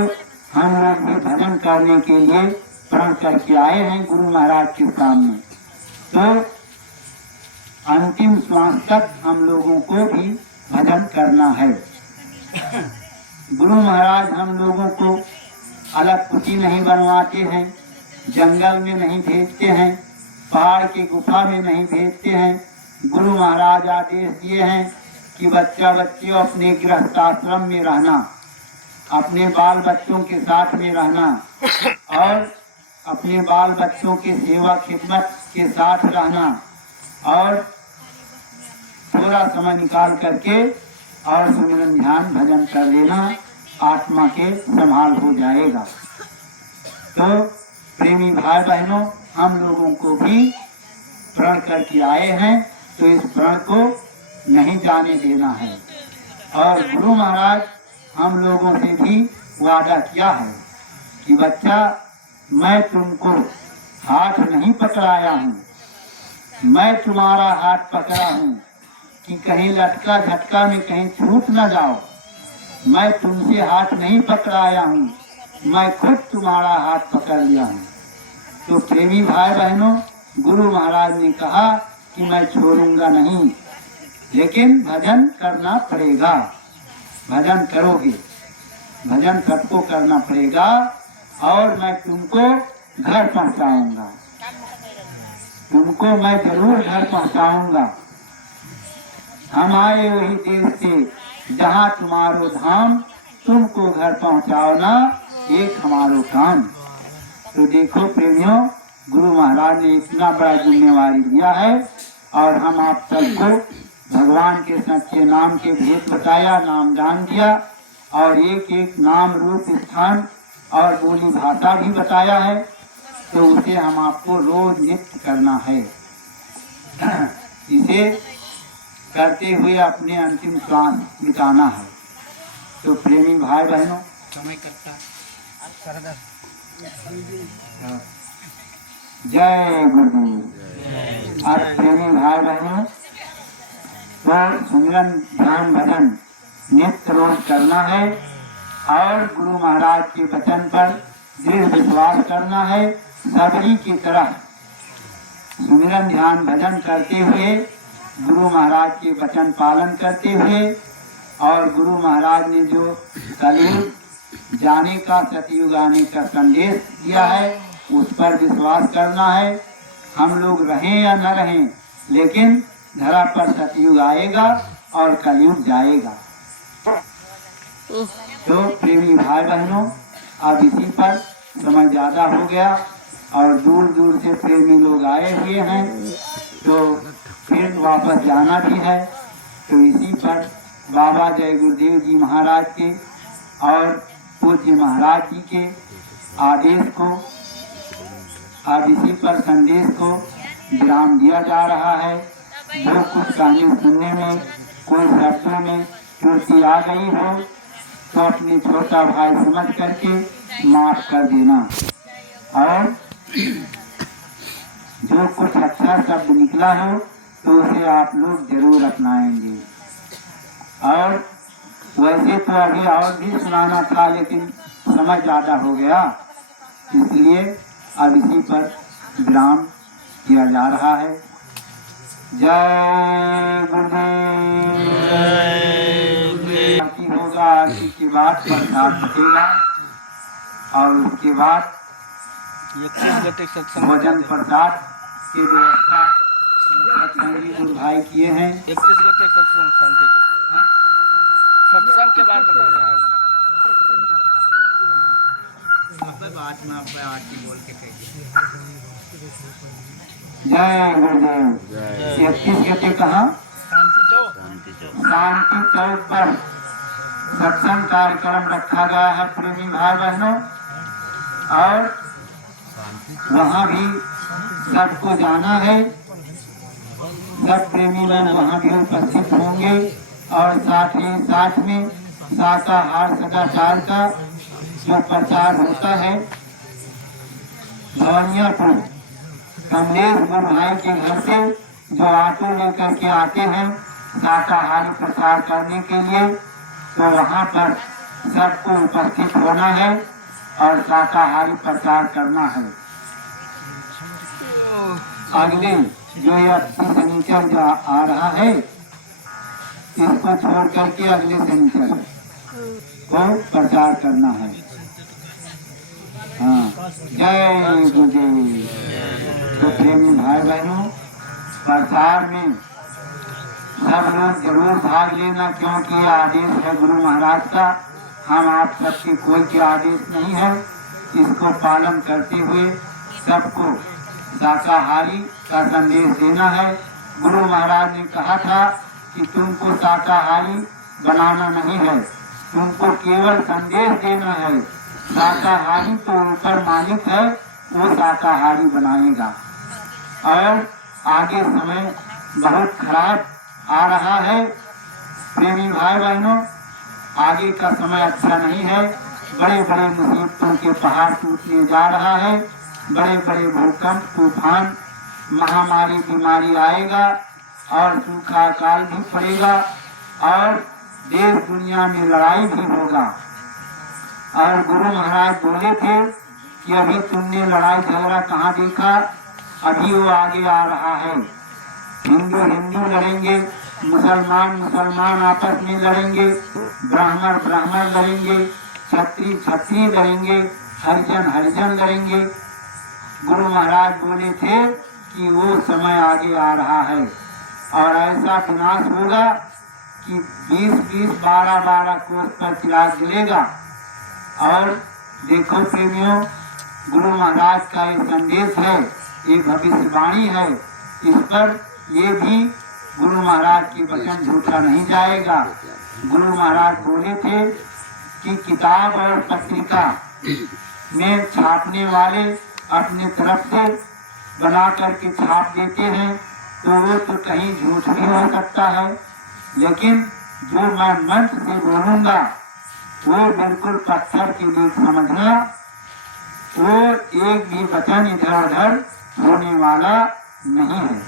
हम लोग भी भजन करने के लिए प्रण करके आए हैं गुरु महाराज के सामने। तो अंतिम श्वास तक हम लोगों को भी भजन करना है। गुरु महाराज हम लोगों को अलग कुटी नहीं बनवाते हैं, जंगल में नहीं भेजते हैं, पहाड़ की गुफा में नहीं भेजते हैं। गुरु महाराज आदेश दिए हैं कि बच्चा बच्चियों अपने गृहस्थाश्रम में रहना, अपने बाल बच्चों के साथ में रहना और अपने बाल बच्चों के सेवा खिदमत के साथ रहना, और थोड़ा समय निकाल करके और सुमिरन ध्यान भजन कर लेना, आत्मा के संभाल हो जाएगा। तो प्रेमी भाई बहनों, हम लोगों को भी प्रण करके आए हैं, तो इस प्रण को नहीं जाने देना है। और गुरु महाराज हम लोगों से भी वादा किया है कि बच्चा, मैं तुमको हाथ नहीं पकड़ाया हूँ, मैं तुम्हारा हाथ पकड़ा हूँ कि कहीं लटका झटका में कहीं छूट न जाओ। मैं तुमसे हाथ नहीं पकड़ाया हूँ, मैं खुद तुम्हारा हाथ पकड़ लिया हूँ। तो प्रेमी भाई बहनों, गुरु महाराज ने कहा कि मैं छोड़ूंगा नहीं, लेकिन भजन करना पड़ेगा। भजन करोगे, भजन सबको करना पड़ेगा, और मैं तुमको घर पहुंचाऊंगा, तुमको मैं जरूर घर पहुंचाऊंगा। हम आए वही देश से जहाँ तुम्हारो धाम, तुमको घर पहुंचाओना एक हमारो काम। तो देखो प्रेमियों, गुरु महाराज ने इतना बड़ा जिम्मेवारी दिया है, और हम आप सबको भगवान के सच्चे नाम के भेद बताया, नाम दान दिया, और एक एक नाम रूप स्थान और बोली भाषा भी बताया है। तो उसे हम आपको रोज नित्य करना है। इसे करते हुए अपने अंतिम श्वास बिताना है। तो प्रेमी भाई बहनों, जय गुरुदेव। और प्रेमी भाई बहनों, तो सुमिरन ध्यान भजन नित्य रोज करना है, और गुरु महाराज के वचन पर दृढ़ विश्वास करना है। सबरी की तरह सुमिरन ध्यान भजन करते हुए गुरु महाराज के वचन पालन करते हुए और गुरु महाराज ने जो कलयुग जाने का, सतयुग आने का संदेश दिया है, उस पर विश्वास करना है। हम लोग रहें या न रहें, लेकिन धरा पर सतयुग आएगा और कलयुग जाएगा। तो प्रेमी भाई बहनों, अब इसी पर समय ज्यादा हो गया और दूर दूर से प्रेमी लोग आए हुए हैं, तो फिर वापस जाना भी है। तो इसी पर बाबा जय गुरुदेव जी महाराज के और पूज्य महाराज जी के आदेश को, अब इसी पर संदेश को विराम दिया जा रहा है। जो कुछ कहानी सुनने में कोई शब्दों में त्रुटि आ गई हो तो अपने छोटा भाई समझ करके माफ कर देना, और जो कुछ अच्छा शब्द निकला हो तो उसे आप लोग जरूर अपनाएंगे। और वैसे तो अभी और भी सुनाना था, लेकिन समय ज्यादा हो गया, इसलिए अब इसी पर विराम किया जा रहा है। जय गुरुदेव। आरती होगा, आरती के बाद प्रसाद बचेगा और उसके बाद भोजन प्रसाद की व्यवस्था सत्संगी गुरु भाई किए हैं। 31 गते सत्संग शांति चौक, सत्संग के बाद बता रहा है। बाद में आप आरती बोल के कहिए। जय गुरुदेव। 31 गते कहाँ? शांति चौक पर सत्संग कार्यक्रम रखा गया है प्रेमी भाई बहनों, और वहाँ भी सबको जाना है। सब प्रेमी लोग वहाँ भी उपस्थित होंगे और साथ ही साथ में शाकाहार सदाचार का जो प्रचार होता है भवानियापुर कमलेश गुरु भाई के घर से जो ऑटो लेकर के आते हैं शाकाहारी प्रचार करने के लिए, तो वहाँ पर सबको उपस्थित होना है और शाकाहारी प्रचार करना है। अगले जो ये 31 शनिचर जो आ रहा है, इसको छोड़ करके अगले शनिचर को प्रचार करना है। हाँ, जय गुरुदेव। तो प्रेमी भाई बहनों, प्रचार में सब लोग जरूर भाग लेना, क्योंकि आदेश है गुरु महाराज का। हम आप सबके कोई के आदेश नहीं है। इसको पालन करते हुए सबको शाकाहारी का संदेश देना है। गुरु महाराज ने कहा था कि तुमको शाकाहारी बनाना नहीं है, तुमको केवल संदेश देना है। शाकाहारी तो ऊपर मालिक है, वो शाकाहारी बनाएगा। और आगे समय बहुत खराब आ रहा है प्रेमी भाई बहनों, आगे का समय अच्छा नहीं है। बड़े बड़े मुसीबतों के पहाड़ टूटने जा रहा है, बड़े बड़े भूकंप, तूफान, महामारी, बीमारी आएगा और सूखा काल भी पड़ेगा और देश दुनिया में लड़ाई भी होगा। और गुरु महाराज बोले थे कि अभी तुमने लड़ाई झगड़ा कहाँ देखा, अभी वो आगे आ रहा है। हिंदू हिंदू लड़ेंगे, मुसलमान मुसलमान आपस में लड़ेंगे, ब्राह्मण ब्राह्मण लड़ेंगे, क्षत्रिय क्षत्रिय लड़ेंगे, हरिजन हरिजन लड़ेंगे। गुरु महाराज बोले थे कि वो समय आगे आ रहा है और ऐसा विनाश होगा कि 20-20, 12-12 कोस पर चिराग जलेगा। और देखो प्रेमियों, गुरु महाराज का ये संदेश है, ये भविष्यवाणी है। इस पर ये भी गुरु महाराज की वचन झूठा नहीं जाएगा। गुरु महाराज बोले थे कि किताब और पत्रिका में छापने वाले अपने तरफ से बना करके छाप देते हैं, तो वो तो कहीं झूठ भी हो सकता है, लेकिन जो मैं मंत्र से बोलूंगा वो बिल्कुल पत्थर की लीक समझना, वो एक भी वचन इधर उधर होने वाला नहीं है।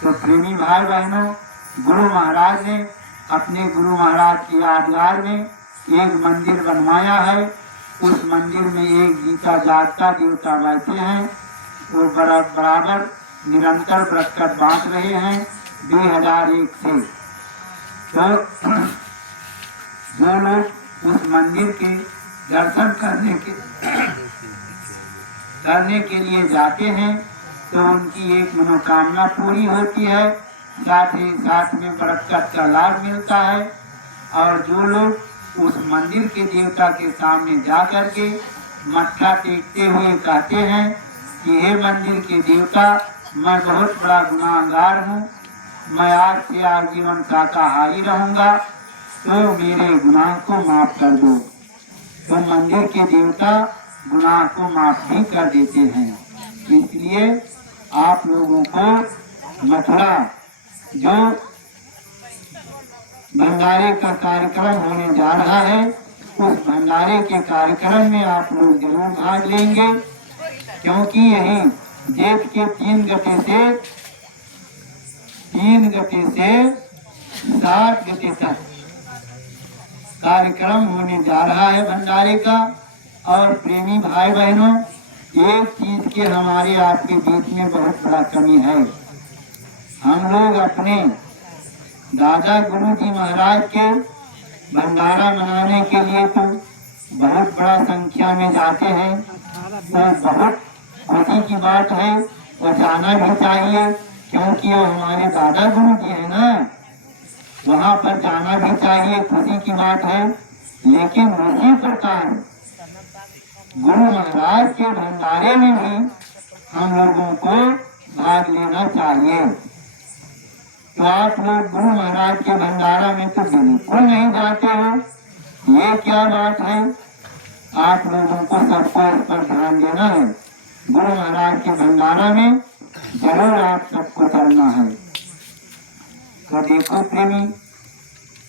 तो प्रेमी भाई बहनों, गुरु महाराज ने अपने गुरु महाराज की यादगार में एक मंदिर बनवाया है। उस मंदिर में एक गीता जागता देवता बैठे हैं, वो बराबर निरंतर व्रत बांट रहे हैं 2001 से। तो जो लोग उस मंदिर के दर्शन करने के लिए जाते हैं तो उनकी एक मनोकामना पूरी होती है, साथ ही साथ में बरकत का लाभ मिलता है। और जो लोग उस मंदिर के देवता के सामने जा कर के मत्था टेकते हुए कहते हैं कि हे मंदिर के देवता, मैं बहुत बड़ा गुनाहगार हूँ, मैं आज से आजीवन शाकाहारी रहूँगा, तो मेरे गुनाह को माफ कर दो। तो मंदिर के देवता गुनाह को माफ भी कर देते हैं। इसलिए आप लोगों को मथुरा जो भंडारे का कार्यक्रम होने जा रहा है, उस भंडारे के कार्यक्रम में आप लोग जरूर भाग लेंगे, क्योंकि यही जेठ के 3 गते से 7 गते तक कार्यक्रम होने जा रहा है भंडारे का। और प्रेमी भाई बहनों, एक चीज के हमारे आपके बीच में बहुत बड़ा कमी है। हम लोग अपने दादा गुरु जी महाराज के भंडारा मनाने के लिए तो बहुत बड़ा संख्या में जाते हैं, तो बहुत खुशी की बात है और जाना भी चाहिए, क्योंकि वो हमारे दादा गुरु जी है ना, वहाँ पर जाना भी चाहिए, खुशी की बात है। लेकिन उसी प्रकार गुरु महाराज के भंडारे में भी हम लोगों को भाग लेना चाहिए। तो आप लोग गुरु महाराज के भंडारा में तो बिल्कुल नहीं जाते हो, ये क्या बात है? आप लोगों को सबको इस पर ध्यान देना है। गुरु महाराज के भंडारा में जरूर आप सबको चलना है। तो देखो प्रेमी,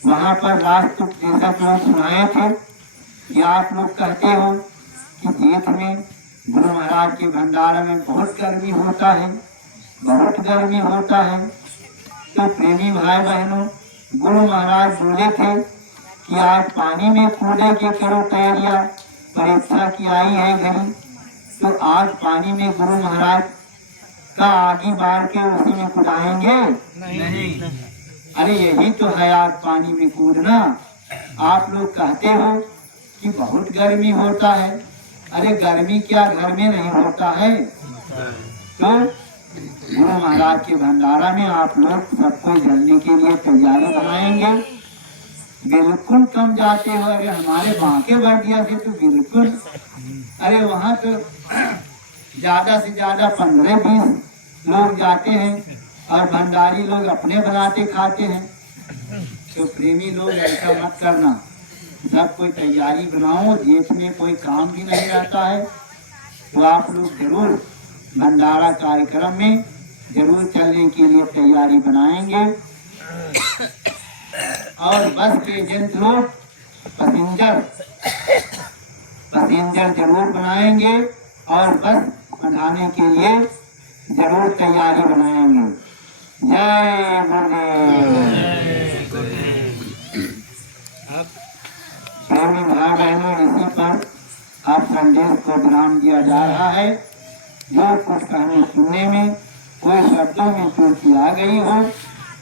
वहाँ पर लास्ट जैसा लोग सुनाए थे कि आप लोग कहते हो कि जेठ में गुरु महाराज के भंडारा में बहुत गर्मी होता है, बहुत गर्मी होता है। तो प्रेमी भाई बहनों, गुरु महाराज बोले थे कि आज पानी में कूदे के करो तैयारियां, परीक्षा की आई है घड़ी। तो आज पानी में गुरु महाराज का आगे बाढ़ के उसी में कूदाएंगे? नहीं। अरे यही तो है आज पानी में कूदना। आप लोग कहते हो कि बहुत गर्मी होता है, अरे गर्मी क्या घर में नहीं होता है? तो गुरु महाराज के भंडारा में आप लोग सबको जलने के लिए तैयारी बनाएंगे। बिल्कुल कम जाते हो, अरे हमारे बांके बर्दिया से तो बिल्कुल, अरे वहाँ तो ज्यादा से ज्यादा 15-20 लोग जाते हैं और भंडारी लोग अपने बनाते खाते हैं। तो प्रेमी लोग ऐसा मत करना, सब कोई तैयारी बनाओ, जेठ में कोई काम भी नहीं रहता है। तो आप लोग जरूर भंडारा कार्यक्रम में जरूर चलने के लिए तैयारी बनाएंगे। और बस के एजेंट लोग पैसेंजर जरूर बनाएंगे और बस बनाने के लिए जरूर तैयारी बनाएंगे। जय गुरुदेव। प्रेमी भाई बहनों, इसी पर आप संदेश को विराम दिया जा रहा है। जो कुछ कहने सुनने में कोई शब्दों में त्रुटि आ गई हो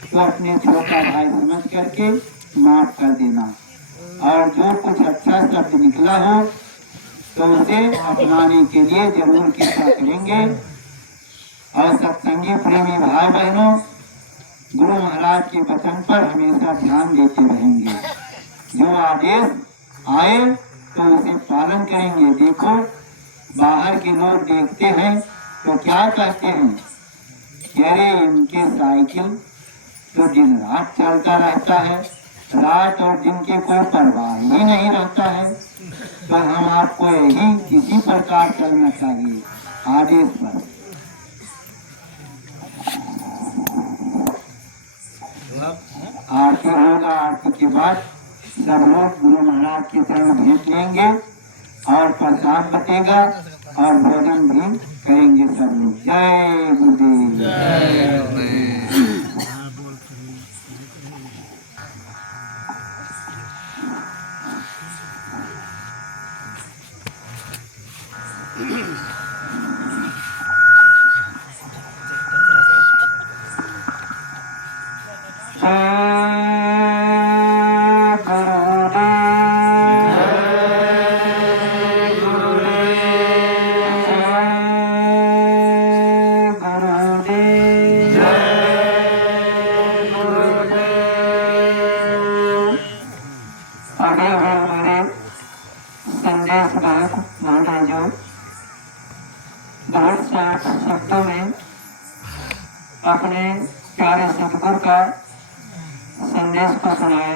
तो अपने छोटा भाई समझ करके माफ कर देना, और जो कुछ अच्छा शब्द निकला हो तो उसे अपनाने के लिए जरूर कृपा करेंगे। और सत्संगी प्रेमी भाई बहनों, गुरु महाराज के वचन पर हमेशा ध्यान देते रहेंगे। जो आदेश आए तो उसे पालन करेंगे। देखो, बाहर के लोग देखते हैं तो क्या कहते हैं, अरे इनके साइकिल तो दिन रात चलता रहता है, रात और दिन के कोई परवाह ही नहीं रहता है। तो हम आपको यही इसी प्रकार चलना चाहिए आदेश पर। आरती होगा, आरती के बाद सब लोग गुरु महाराज के चरण भेंट लेंगे और प्रसाद बटेगा और भोजन भी करेंगे सब लोग। जय गुरुदेव। संदेश बहुत बोले जो बहुत से शब्दों में अपने प्यारे सतगुरु का संदेश को सुनाए।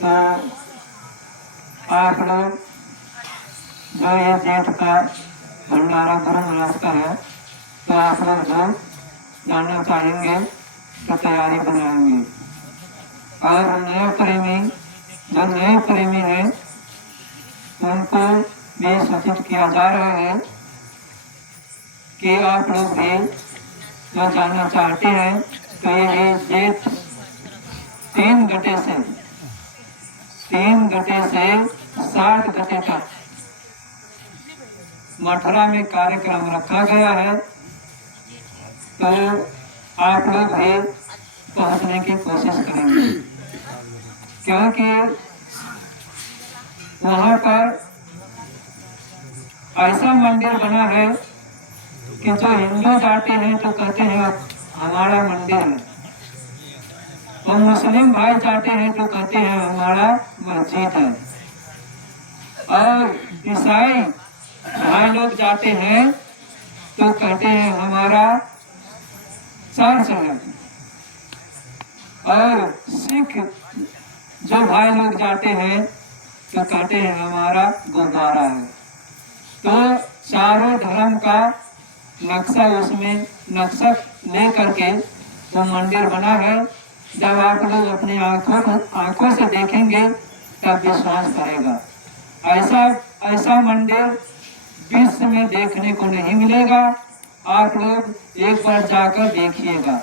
तो आप लोग जो ये जेठ का भंडारा गुरु महाराज का है, तो आप लोग जो जानना चाहेंगे तो तैयारी बनाएंगे। और नए प्रेमी है उनको भी सूचित किया जा रहा है कि आप लोग भी जो जानना चाहते हैं तो ये जेठ 3 घंटे से 7 घंटे तक मथुरा में कार्यक्रम रखा गया है। तो आप लोग भी पहुंचने की कोशिश करेंगे, क्योंकि वहां पर ऐसा मंदिर बना है कि जो हिंदू जाते हैं तो कहते हैं हमारा मंदिर है, और मुस्लिम भाई जाते हैं तो कहते हैं हमारा मस्जिद है, और ईसाई भाई लोग जाते हैं तो कहते हैं हमारा चर्च है, और सिख जो भाई लोग जाते हैं तो कहते हैं हमारा गुरुद्वारा है। तो चारों धर्म का नक्शा उसमें नक्शा ले करके वो मंदिर बना है। जब आप लोग अपनी आंखों से देखेंगे तब विश्वास करेगा। ऐसा मंदिर विश्व में देखने को नहीं मिलेगा। आप लोग एक बार जाकर देखिएगा।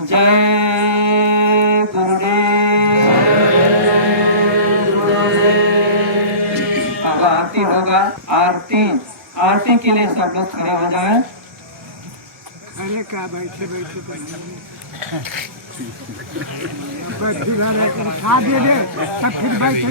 जय गुरुदेव। अब आरती होगा। आरती के लिए सब लोग खड़े हो जाएं। अरे क्या बैठे खा दे दे तब फिर बैठे